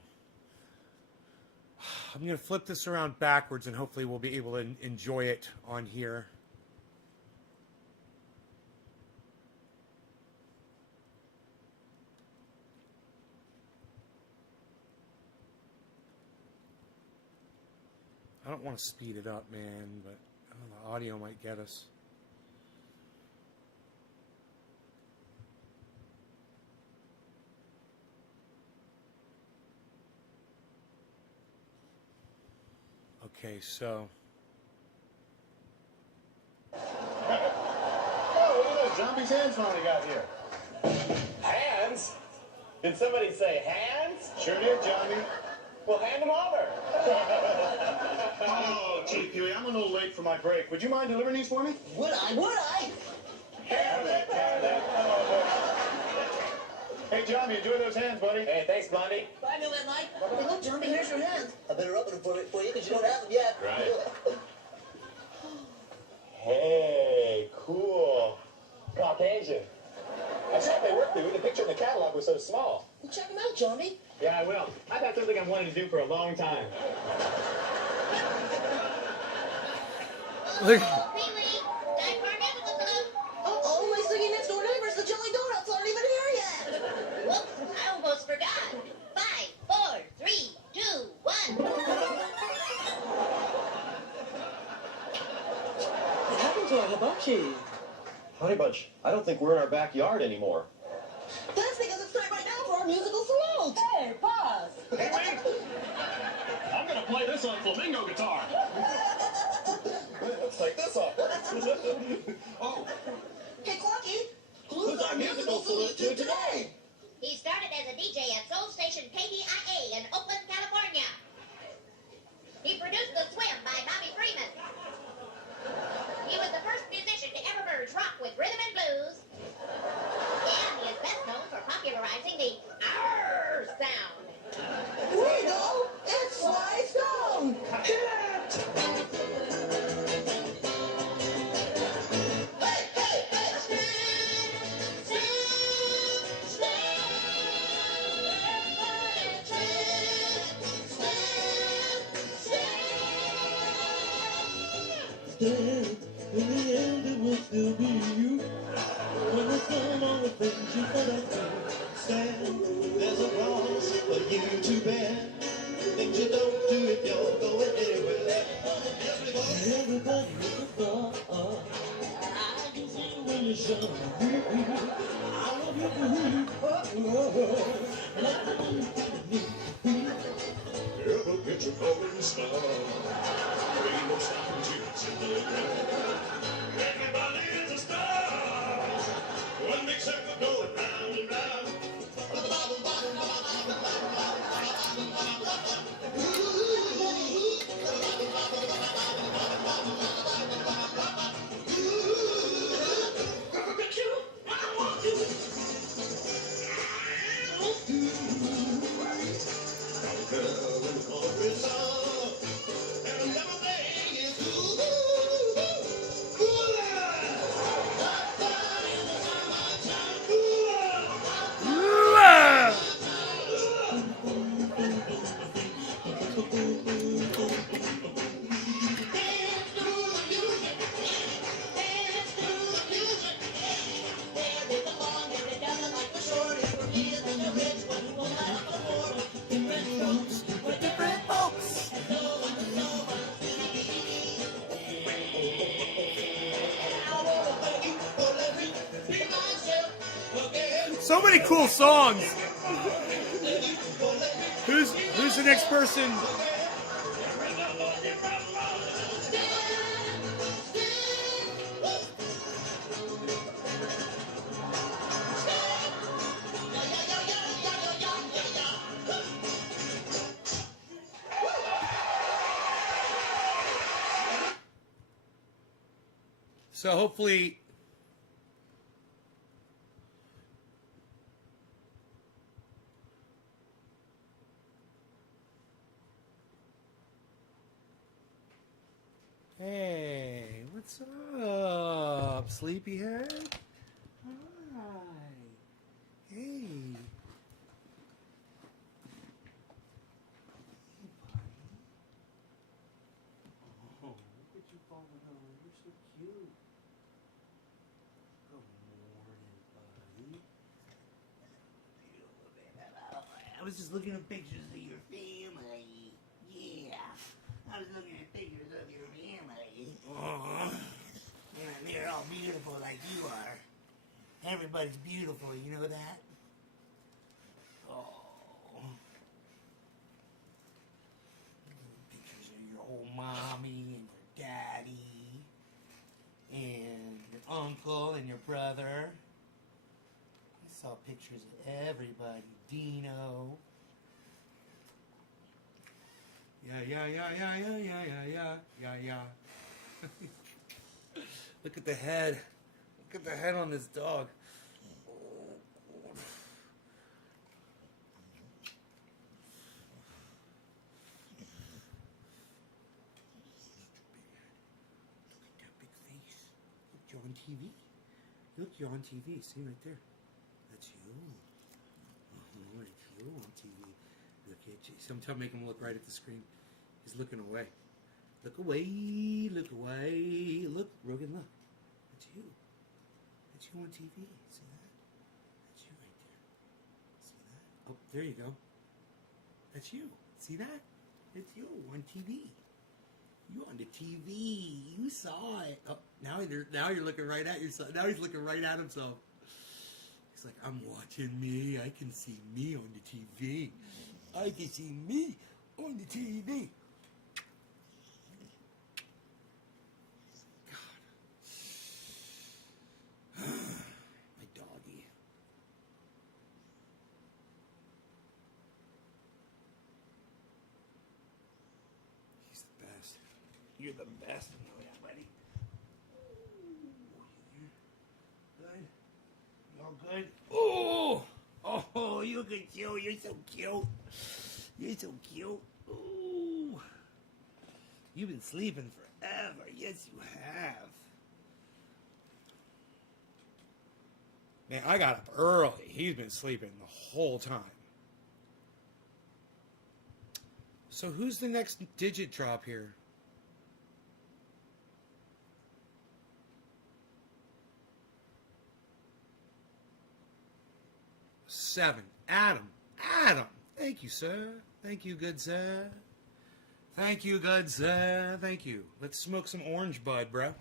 I'm going to flip this around backwards and hopefully we'll be able to enjoy it on here. I don't want to speed it up, man, but the audio might get us. Okay, so. Oh, look at those zombies' hands finally got here. Hands? Did somebody say hands? Sure did, Johnny. Well, hand them over. Oh, gee, Pee-wee, I'm a little late for my break. Would you mind delivering these for me? Would I? Would I? Have it. Oh, hey, Johnny, enjoy those hands, buddy. Hey, thanks, Blondie. I knew that, Mike. Hey, look, Johnny, here's your hands. I better open them for you because you don't have them yet. Right. Hey, cool. Caucasian. I checked they worked through. The picture in the catalog was so small. Well, check them out, Johnny. Yeah, I will. I've had something I've wanted to do for a long time. Look. Pee-wee, time for our neighborhood club. Uh-oh, my singing next door neighbors, the Jelly Donuts, aren't even here yet. Whoops, I almost forgot. 5, 4, 3, 2, 1. What happened to our hibachi? Honey Bunch, I don't think we're in our backyard anymore. That's because it's time right now for our musical salute. Hey, pause. Hey, wait! I'm gonna play this on flamingo guitar. Let's take this off. Oh. Hey, Clocky, who's our musical salute to today? He started as a DJ at Soul Station KDIA in Oakland, California. He produced The Swim by Bobby Freeman. He was the first musician to ever merge rock with rhythm and blues. And he is best known for popularizing the R sound. Woo! understand. In the end, it will still be you. When the sun on the things you cannot stand, there's a cross for you to bear. Things you don't do if you're going anywhere. Everybody is a thought. I can see when you shine. I love you for who you are. And I love you for me. Ever get your golden star? Ain't no stopping Jesus in the ground. Everybody is a star. One big circle going round and round. So many cool songs. Who's the next person? So hopefully hey, what's up, sleepyhead? Hi. Hey. Oh, look at you falling over. You're so cute. Good morning, buddy. I was just looking at pictures of your family. Yeah. I was looking at pictures of your family. And they're all beautiful like you are. Everybody's beautiful, you know that? Oh. Pictures of your old mommy and your daddy. And your uncle and your brother. I saw pictures of everybody. Dino. Yeah. Look at the head. Look at the head on this dog. Look at that big face. Look, you're on TV. Look, you're on TV. See right there. That's you. Oh, it's you on TV. Look at you. Sometimes make him look right at the screen. He's looking away. Look away. Look away. Look, Rogan, look. That's you. That's you on TV. See that? That's you right there. See that? Oh, there you go. That's you. See that? It's you on TV. You on the TV. You saw it. Oh, now you're looking right at yourself. Now he's looking right at himself. He's like, I'm watching me. I can see me on the TV. I can see me on the TV. God. My doggy. He's the best. You're the best. Oh, yeah, buddy. Good. You all good? Oh! Oh, you look at you. You're so cute. You're so cute. Ooh. You've been sleeping forever. Yes, you have. Man, I got up early. He's been sleeping the whole time. So who's the next digit drop here? 7. Adam. Adam. Thank you, sir. Thank you, good sir. Thank you, good sir. Thank you. Let's smoke some orange bud, bro.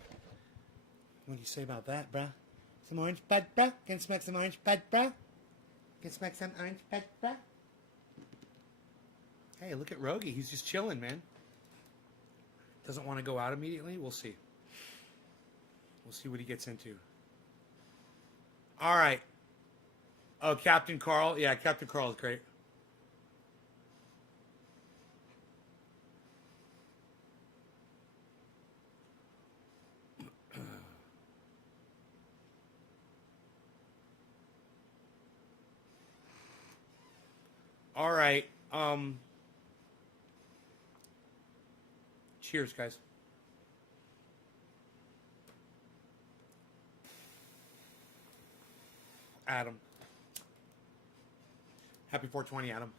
What do you say about that, bro? Some orange bud, bro? Can smoke some orange bud, bro? Can smoke some orange bud, bro? Hey, look at Rogie. He's just chilling, man. Doesn't want to go out immediately. We'll see. We'll see what he gets into. All right. Oh, Captain Carl. Yeah, Captain Carl is great. All right. Cheers, guys. Adam. Happy 420, Adam.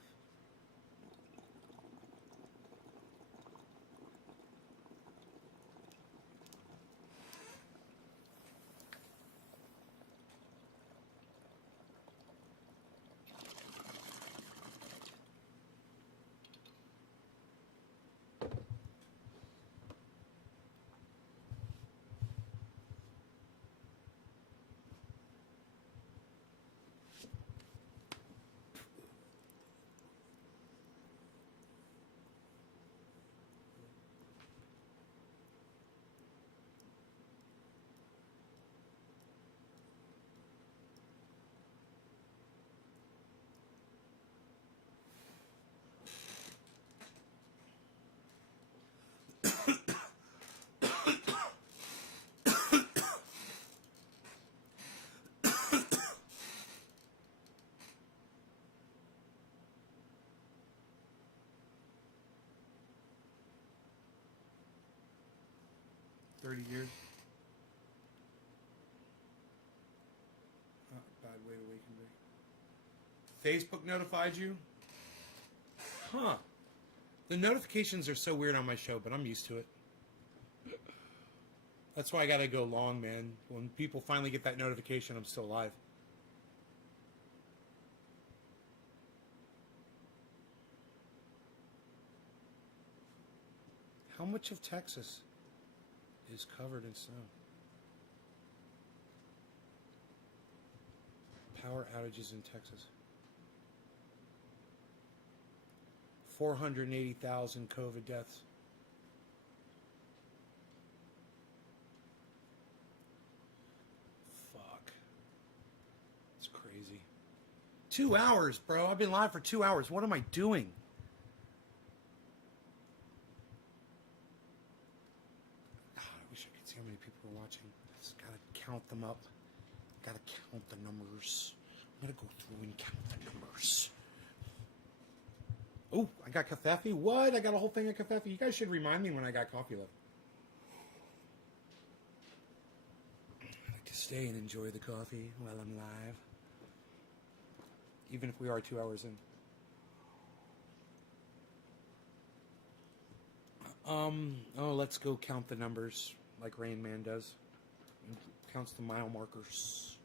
Years. Oh, bad way to waken me. Facebook notified you? Huh. The notifications are so weird on my show, but I'm used to it. That's why I gotta go long, man. When people finally get that notification, I'm still alive. How much of Texas is covered in snow? Power outages in Texas. 480,000 COVID deaths. Fuck. It's crazy. 2 hours, bro. I've been live for 2 hours. What am I doing? See how many people are watching. Just gotta count them up. Gotta count the numbers. I'm gonna go through and count the numbers. Oh, I got coffee. What? I got a whole thing of coffee. You guys should remind me when I got coffee left. I like to stay and enjoy the coffee while I'm live. Even if we are 2 hours in. Oh, let's go count the numbers. Like Rain Man does. And counts the mile markers.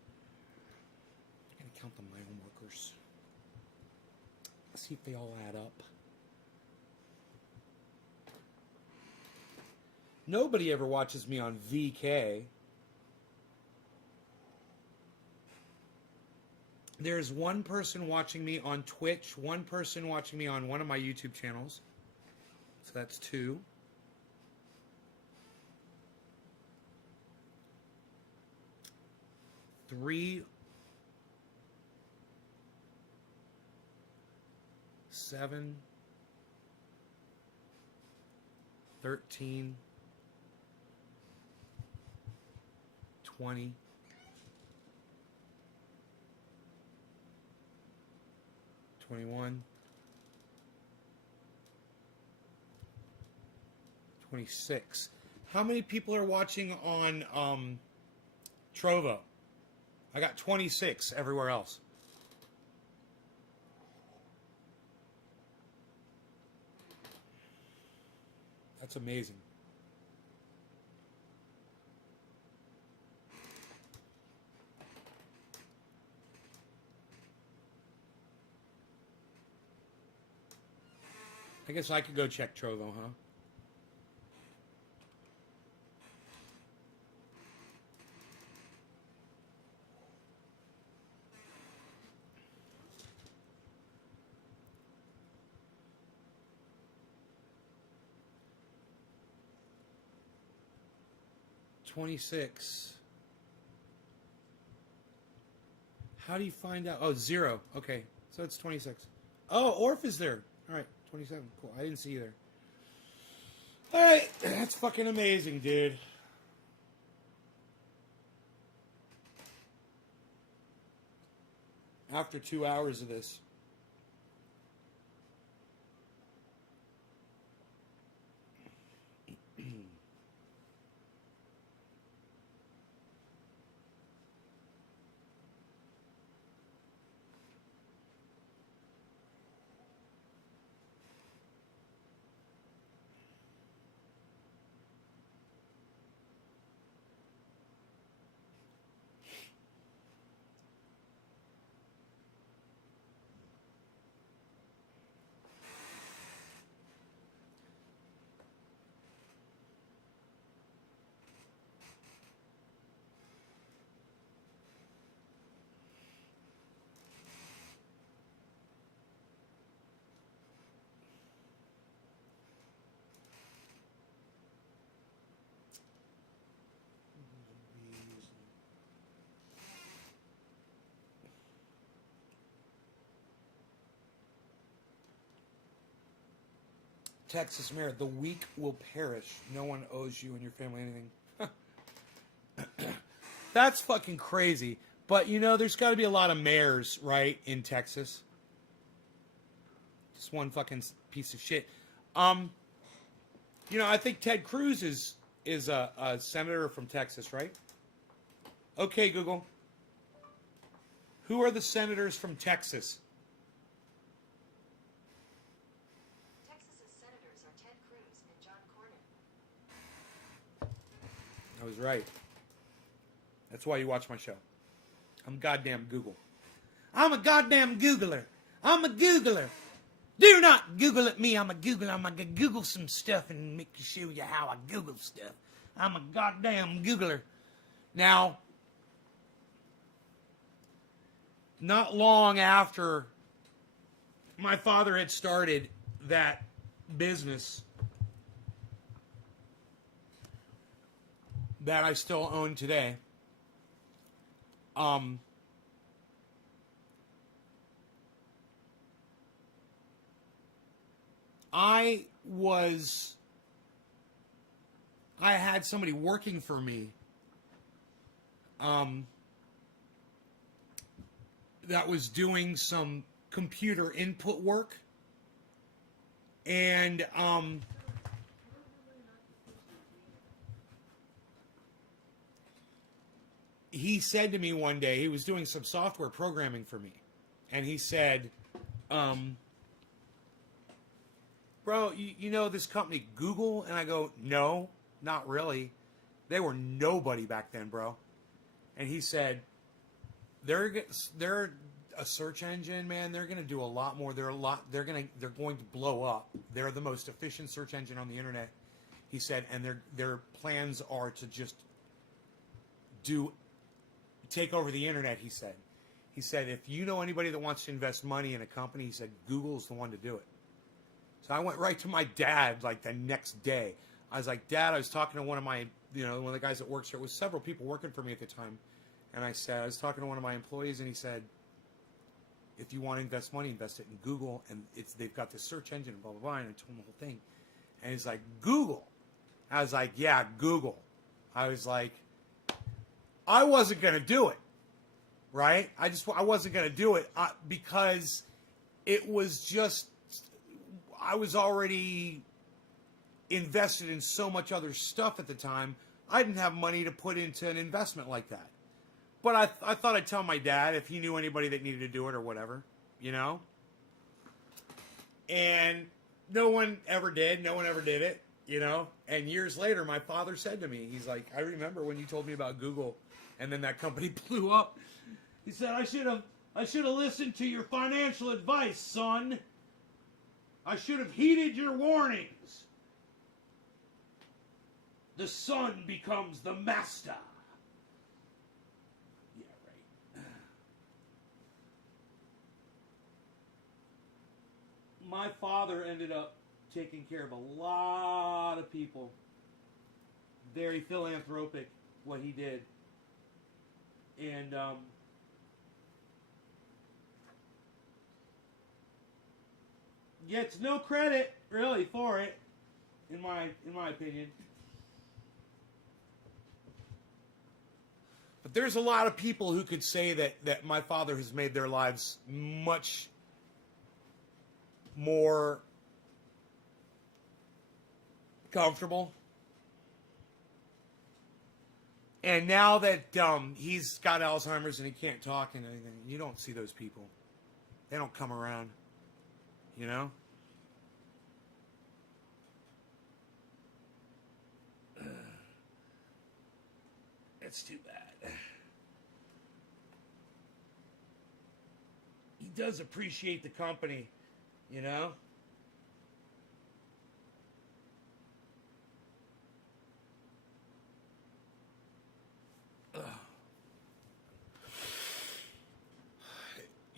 I'm going to count the mile markers. See if they all add up. Nobody ever watches me on VK. There's one person watching me on Twitch, one person watching me on one of my YouTube channels. So that's 2. 3, 7, 13, 20, 21, 26. How many people are watching on Trovo? I got 26 everywhere else. That's amazing. I guess I could go check Trovo, huh? $26. How do you find out? Oh, 0. Okay, so it's 26. Oh, Orf is there. All right, 27. Cool. I didn't see you there. All right, that's fucking amazing, dude. After 2 hours of this. Texas mayor, the weak will perish. No one owes you and your family anything. That's fucking crazy. But, you know, there's got to be a lot of mayors, right, in Texas. Just one fucking piece of shit. You know, I think Ted Cruz is a senator from Texas, right? Okay, Google. Who are the senators from Texas? Texas's senators are Ted Cruz and John Cornyn. I was right. That's why you watch my show. I'm goddamn Google. I'm a goddamn Googler. I'm a Googler. Do not Google at me. I'm a Googler. I'm going to Google some stuff and make you show you how I Google stuff. I'm a goddamn Googler. Now, not long after my father had started that business that I still own today, I had somebody working for me that was doing some computer input work, and he said to me one day, he was doing some software programming for me, and he said, bro, you know this company Google? And I go, no, not really. They were nobody back then, bro. And he said, they're a search engine, man. They're going to do a lot more. They're going to blow up. They're the most efficient search engine on the internet. He said, and their plans are to just take over the internet, he said. He said, if you know anybody that wants to invest money in a company, he said, Google's the one to do it. So I went right to my dad like the next day. I was like, Dad, I was talking to one of my, one of the guys that works here. It was several people working for me at the time. And I was talking to one of my employees, and he said, if you want to invest money, invest it in Google. And they've got this search engine and blah, blah, blah. And I told him the whole thing. And he's like, Google. I was like, yeah, Google. I was like, I wasn't going to do it. Right? I wasn't going to do it because it was just, I was already invested in so much other stuff at the time. I didn't have money to put into an investment like that. But I thought I'd tell my dad if he knew anybody that needed to do it or whatever, And no one ever did. No one ever did it, And years later, my father said to me, he's like, I remember when you told me about Google and then that company blew up. He said, I should have listened to your financial advice, son. I should have heeded your warnings. The son becomes the master. Yeah, right. My father ended up taking care of a lot of people. Very philanthropic, what he did. And gets no credit really for it, in my opinion. But there's a lot of people who could say that my father has made their lives much more comfortable. And now that he's got Alzheimer's and he can't talk and anything, you don't see those people. They don't come around, you know? It's too bad. He does appreciate the company, you know?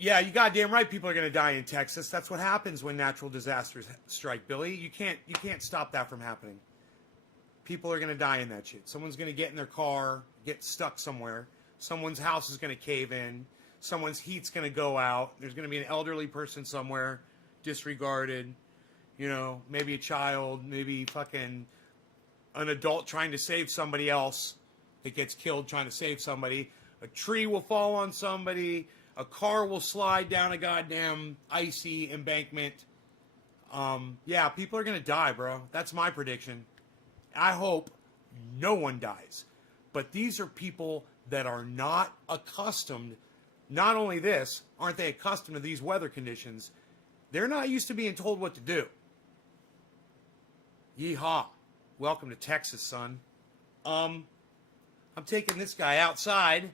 Yeah, you goddamn right people are going to die in Texas. That's what happens when natural disasters strike, Billy. You can't stop that from happening. People are going to die in that shit. Someone's going to get in their car, get stuck somewhere. Someone's house is going to cave in. Someone's heat's going to go out. There's going to be an elderly person somewhere disregarded. You know, maybe a child, maybe fucking an adult trying to save somebody else that gets killed trying to save somebody. A tree will fall on somebody. A car will slide down a goddamn icy embankment. Yeah, people are going to die, bro. That's my prediction. I hope no one dies. But these are people that are not accustomed. Not only this, aren't they accustomed to these weather conditions? They're not used to being told what to do. Yeehaw. Welcome to Texas, son. I'm taking this guy outside.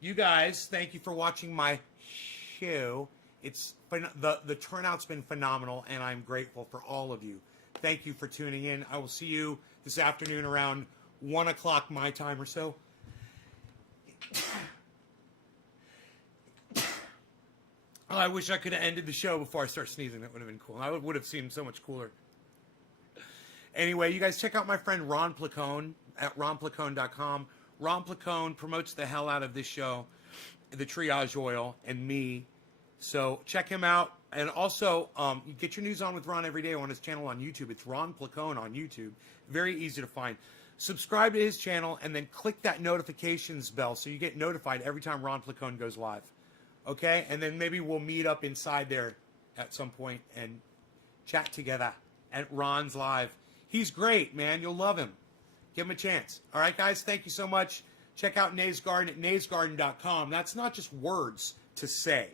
You guys, thank you for watching my show. It's the turnout's been phenomenal, and I'm grateful for all of you. Thank you for tuning in. I will see you this afternoon around 1 o'clock my time or so. Oh, I wish I could have ended the show before I start sneezing. That would have been cool. I would have seemed so much cooler. Anyway, you guys check out my friend Ron Placone at ronplacone.com. Ron Placone promotes the hell out of this show, the Triage Oil, and me. So check him out. And also, you get your news on with Ron every day on his channel on YouTube. It's Ron Placone on YouTube. Very easy to find. Subscribe to his channel and then click that notifications bell so you get notified every time Ron Placone goes live. Okay? And then maybe we'll meet up inside there at some point and chat together at Ron's Live. He's great, man. You'll love him. Give him a chance. All right, guys? Thank you so much. Check out Nays Garden at naysgarden.com. That's not just words to say.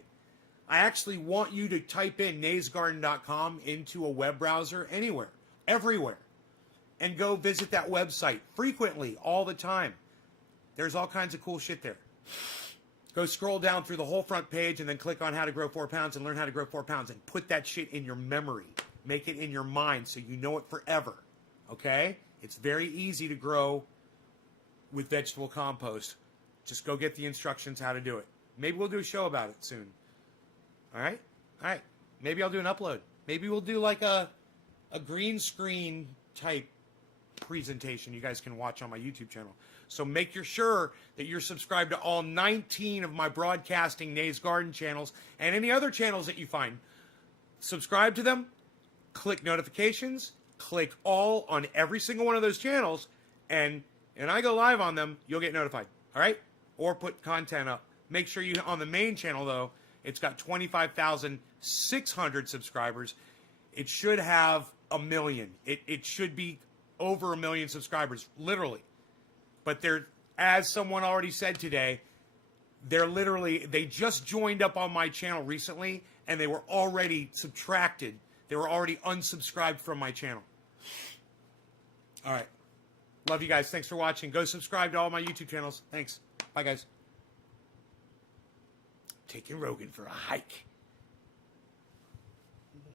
I actually want you to type in naysgarden.com into a web browser anywhere, everywhere, and go visit that website frequently, all the time. There's all kinds of cool shit there. Go scroll down through the whole front page and then click on how to grow 4 pounds and learn how to grow 4 pounds and put that shit in your memory. Make it in your mind so you know it forever. Okay? It's very easy to grow with vegetable compost. Just go get the instructions how to do it. Maybe we'll do a show about it soon. All right? All right. Maybe I'll do an upload. Maybe we'll do like a green screen type presentation you guys can watch on my YouTube channel. So make sure that you're subscribed to all 19 of my broadcasting Nays Garden channels and any other channels that you find. Subscribe to them. Click notifications. Click all on every single one of those channels. And I go live on them, you'll get notified. All right? Or put content up. Make sure you, on the main channel, though, it's got 25,600 subscribers. It should have 1 million. It should be over 1 million subscribers, literally. But they're, as someone already said today, they just joined up on my channel recently, and they were already subtracted. They were already unsubscribed from my channel. All right. Love you guys. Thanks for watching. Go subscribe to all my YouTube channels. Thanks. Bye, guys. Taking Rogan for a hike.